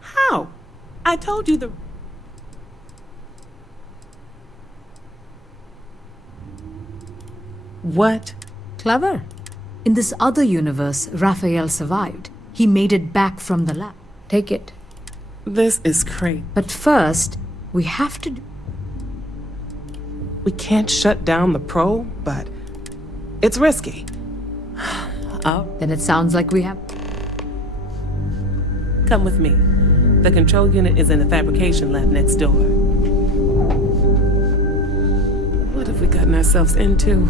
How? I told you the... What? Clever. In this other universe, Raphael survived. He made it back from the lab. Take it. This is crazy. But first, we have to... We can't shut down the probe, but it's risky. Then it sounds like we have... Come with me. The control unit is in the fabrication lab next door. What have we gotten ourselves into?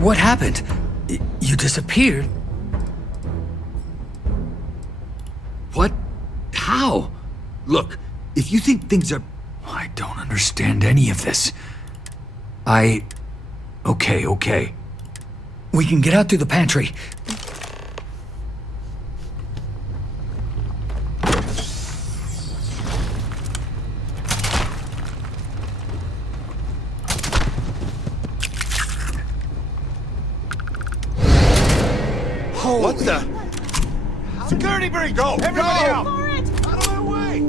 What happened? You disappeared? What? How? Look, if you think things are... I don't understand any of this. Okay. We can get out through the pantry. What the? Security breach! Go! Everybody out! Out of my way!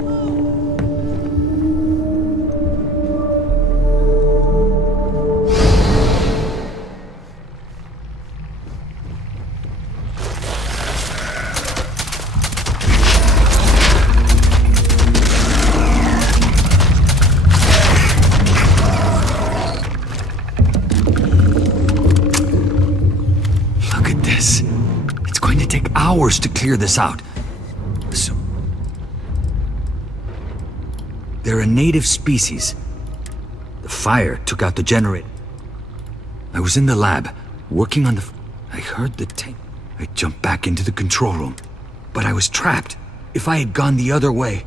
Look at this. It's going to take hours to clear this out. So... They're a native species. The fire took out the generator. I was in the lab, working on the... I heard the tank. I jumped back into the control room. But I was trapped. If I had gone the other way...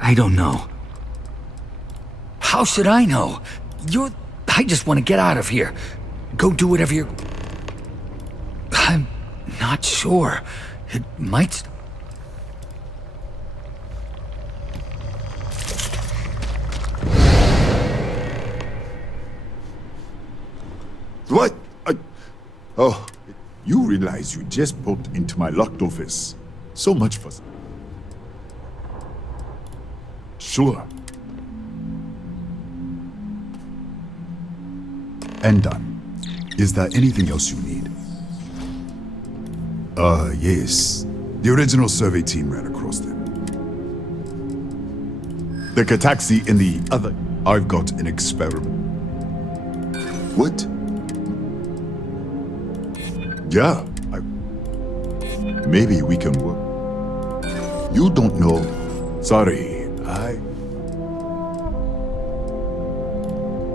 I don't know. How should I know? I just want to get out of here. Go do whatever you're... I'm not sure. It might... What? Oh, you realize you just poked into my locked office. So much for... Sure. And done. Is there anything else you need? Yes. The original survey team ran across them. The Kataxi in the other... I've got an experiment. What? Yeah, maybe we can work. You don't know. Sorry,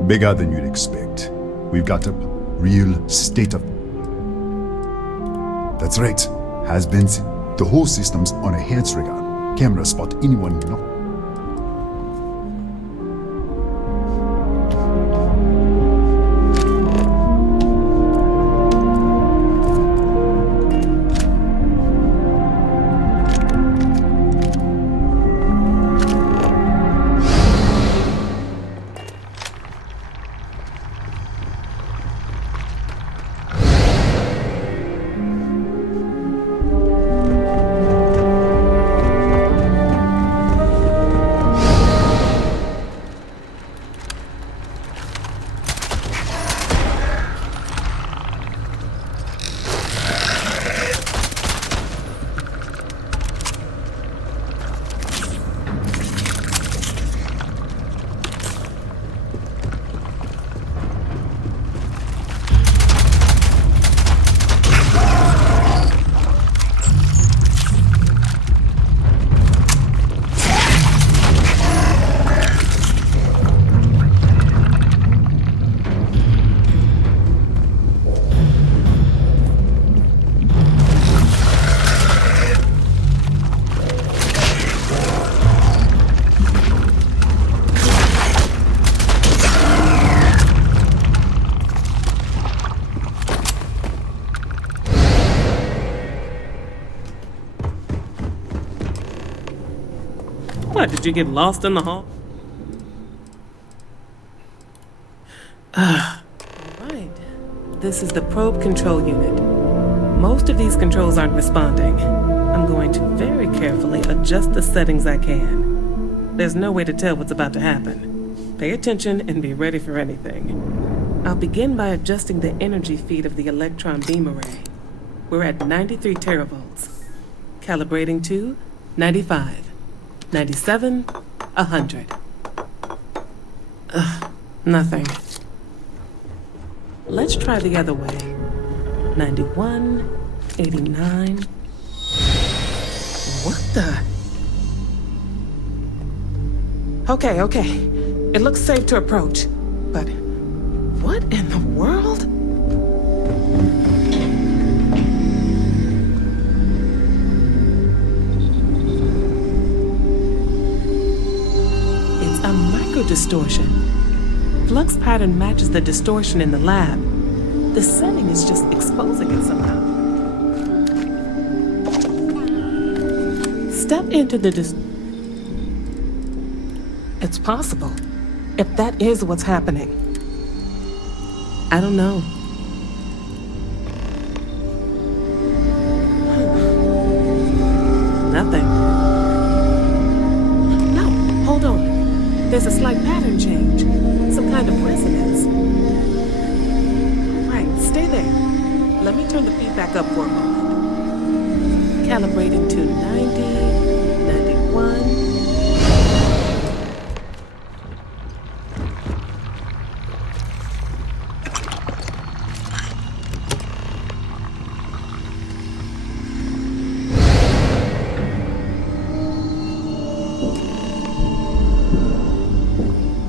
Bigger than you'd expect. We've got a real state of... That's right. Has been... The whole system's on a hair trigger. Camera spot anyone not... What, did you get lost in the hall? Right. This is the probe control unit. Most of these controls aren't responding. I'm going to very carefully adjust the settings I can. There's no way to tell what's about to happen. Pay attention and be ready for anything. I'll begin by adjusting the energy feed of the electron beam array. We're at 93 teravolts. Calibrating to 95, 97, 100. Nothing. Let's try the other way. 91, 89. What the? Okay. It looks safe to approach. But what in the world? It's a microdistortion. Flux pattern matches the distortion in the lab. The setting is just exposing it somehow. Step into the It's possible. If that is what's happening. I don't know. Nothing. No, hold on. There's a slight pattern change. Some kind of resonance. Right, stay there. Let me turn the feedback up for a moment. Calibrating to 90, 91.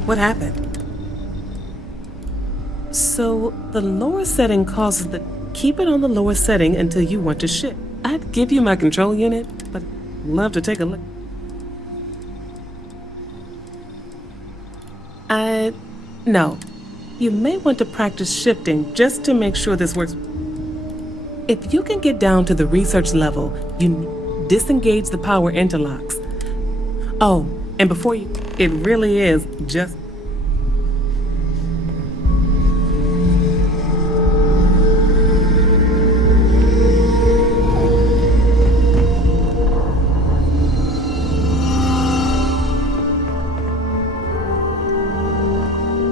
What happened? So the lower setting causes the... Keep it on the lower setting until you want to shift. I'd give you my control unit, but I'd love to take a look. No. You may want to practice shifting just to make sure this works. If you can get down to the research level, you disengage the power interlocks. Oh, and before you... It really is just...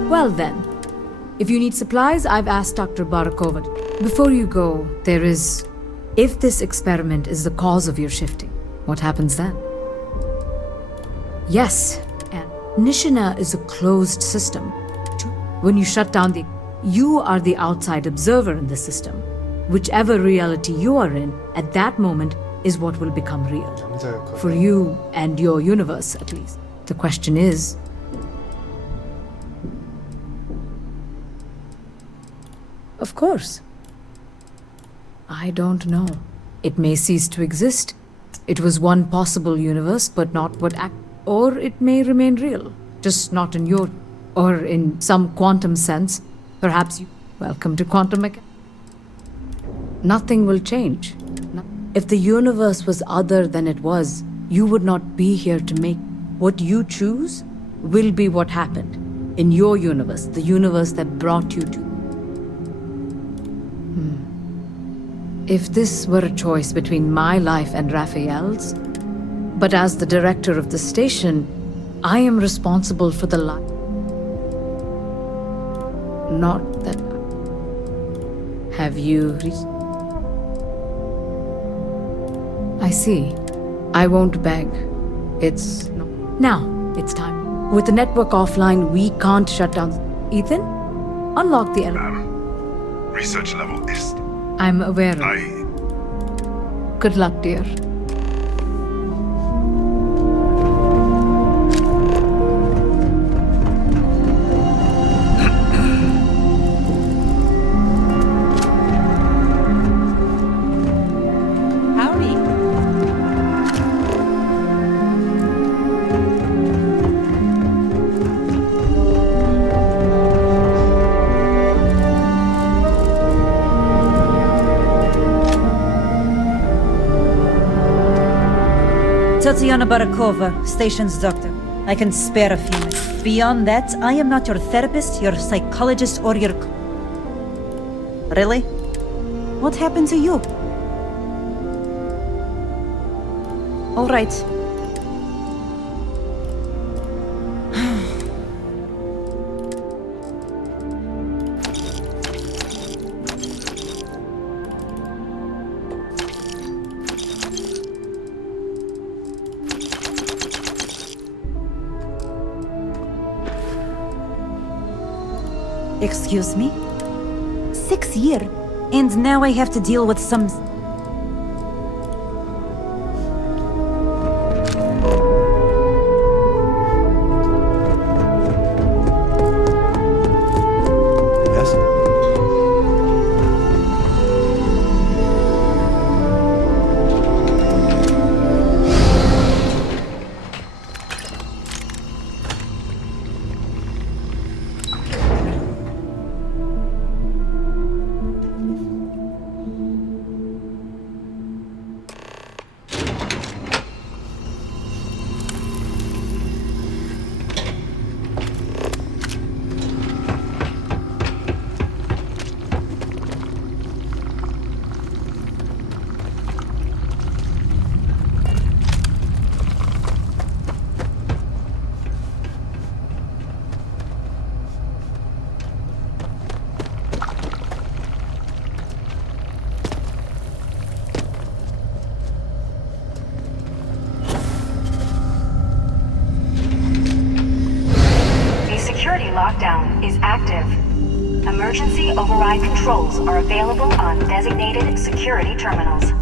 Well then, if you need supplies, I've asked Dr. Barakova. Before you go, there is... If this experiment is the cause of your shifting, what happens then? Yes, and Nishina is a closed system. When you shut down the... You are the outside observer in the system. Whichever reality you are in, at that moment, is what will become real. For you and your universe, at least. The question is... Of course. I don't know. It may cease to exist. It was one possible universe, but not what or it may remain real, just not in your... Or in some quantum sense, perhaps you... Welcome to quantum mechanics. Nothing will change. If the universe was other than it was, you would not be here to make... What you choose will be what happened. In your universe, the universe that brought you to... If this were a choice between my life and Raphael's, but as the director of the station, I am responsible for the life. Not that... Have you... I see. I won't beg. It's... Now, it's time. With the network offline, we can't shut down... Ethan? Unlock the elevator. Research level is... I'm aware of it. Good luck, dear. Tatiana Barakova, station's doctor. I can spare a few minutes. Beyond that, I am not your therapist, your psychologist, or your... Really? What happened to you? All right. Excuse me? 6 years, and now I have to deal with some... Yes? Lockdown is active. Emergency override controls are available on designated security terminals.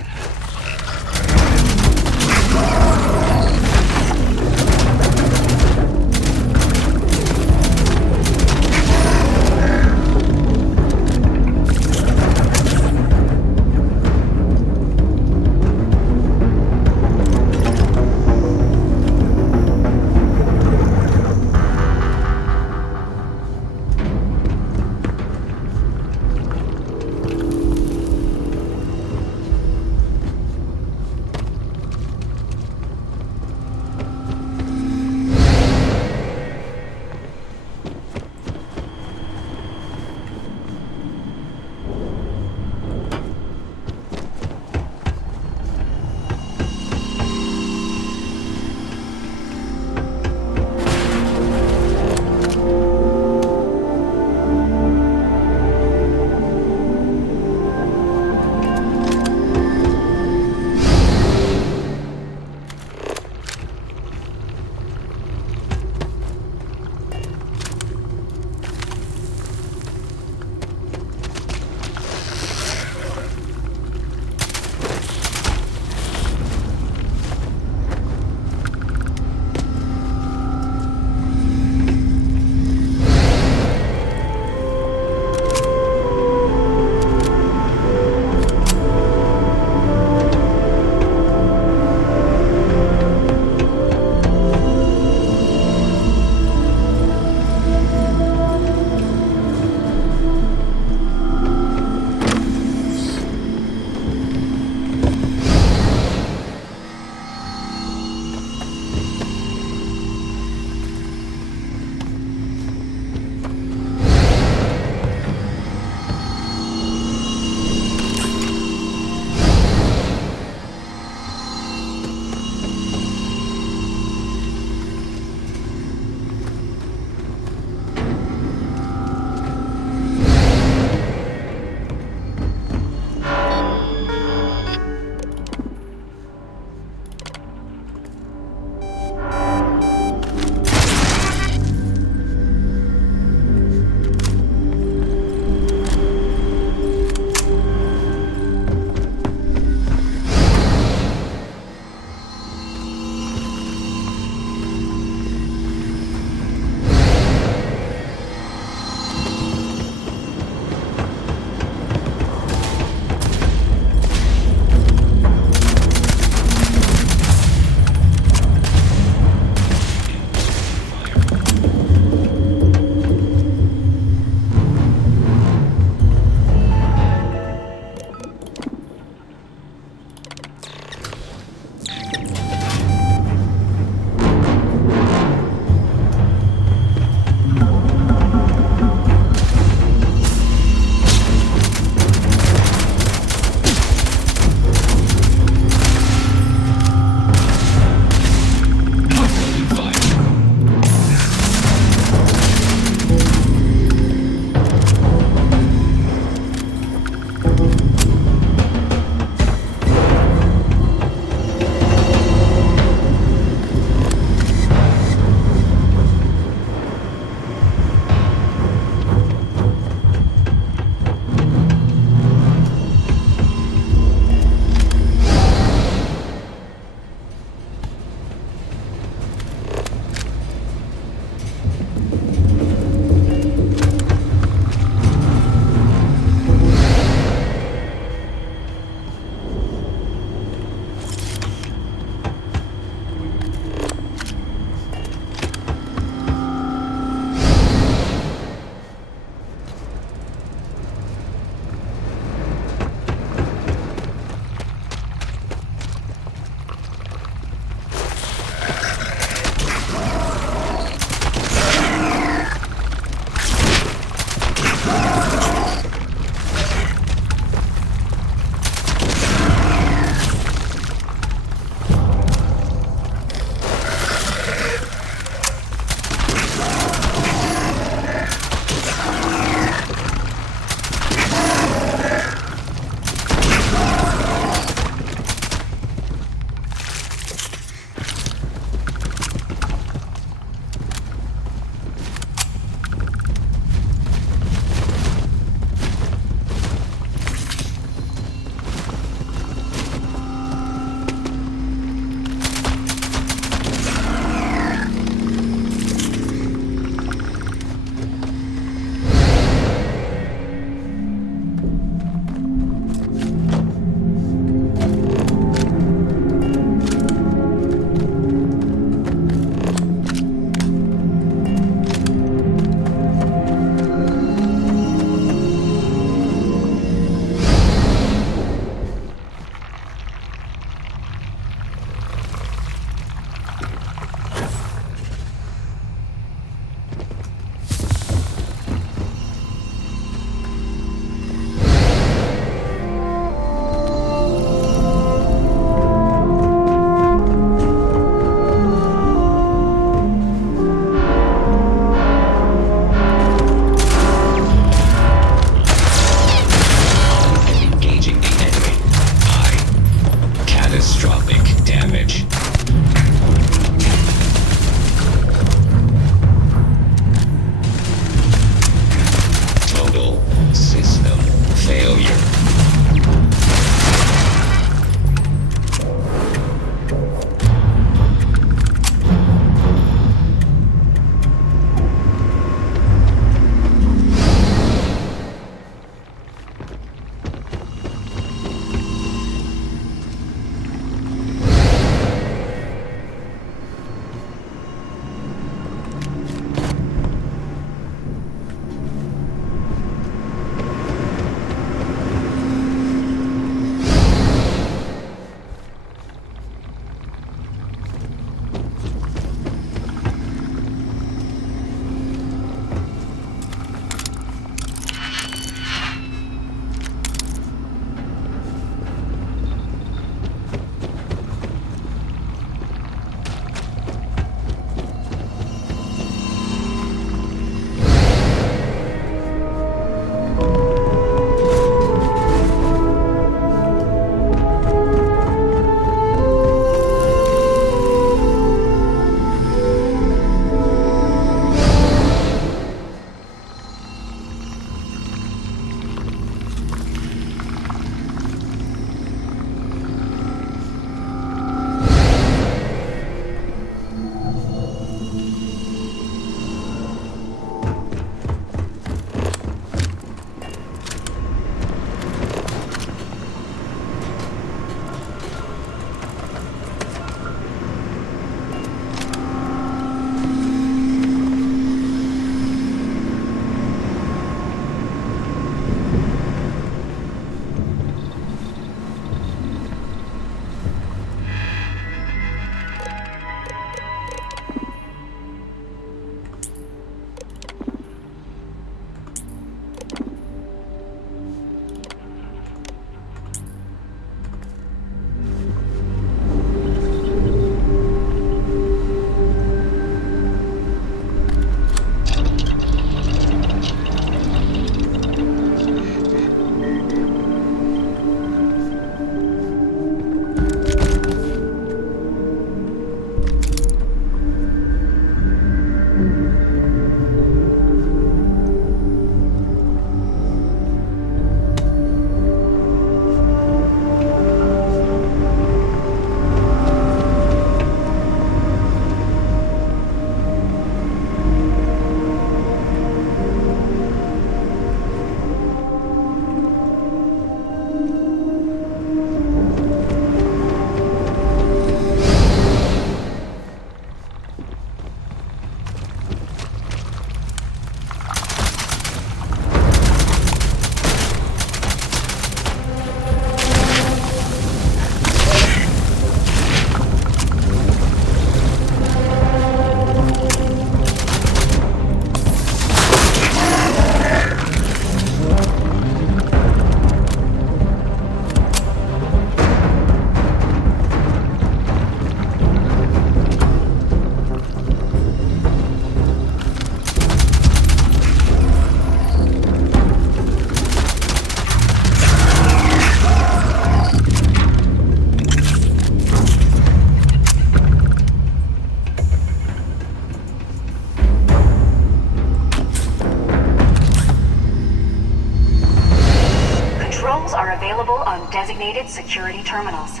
Controls are available on designated security terminals.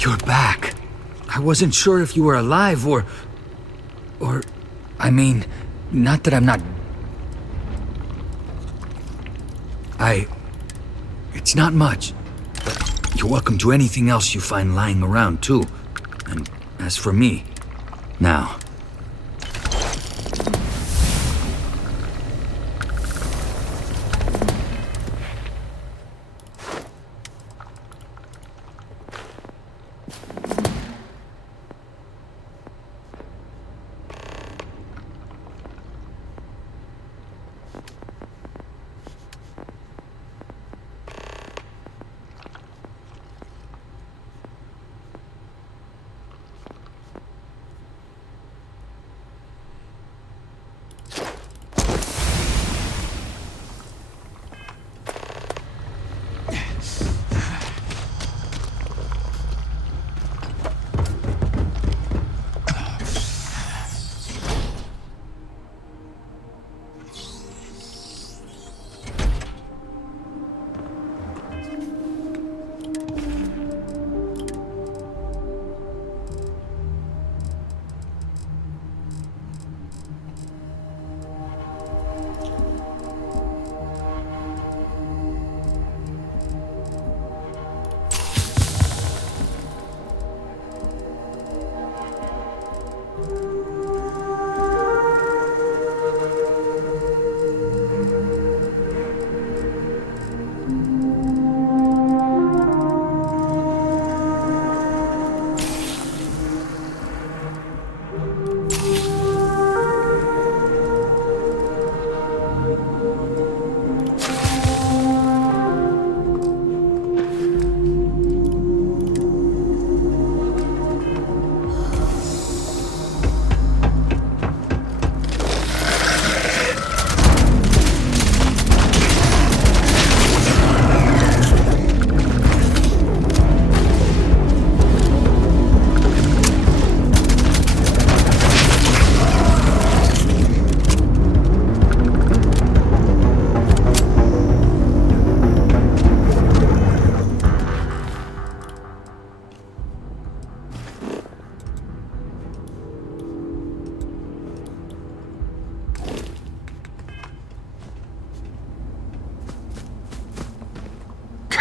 You're back. I wasn't sure if you were alive or... I mean, not that I'm not... It's not much. But you're welcome to anything else you find lying around, too. And as for me, now...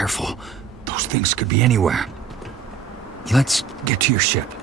careful. Those things could be anywhere. Let's get to your ship.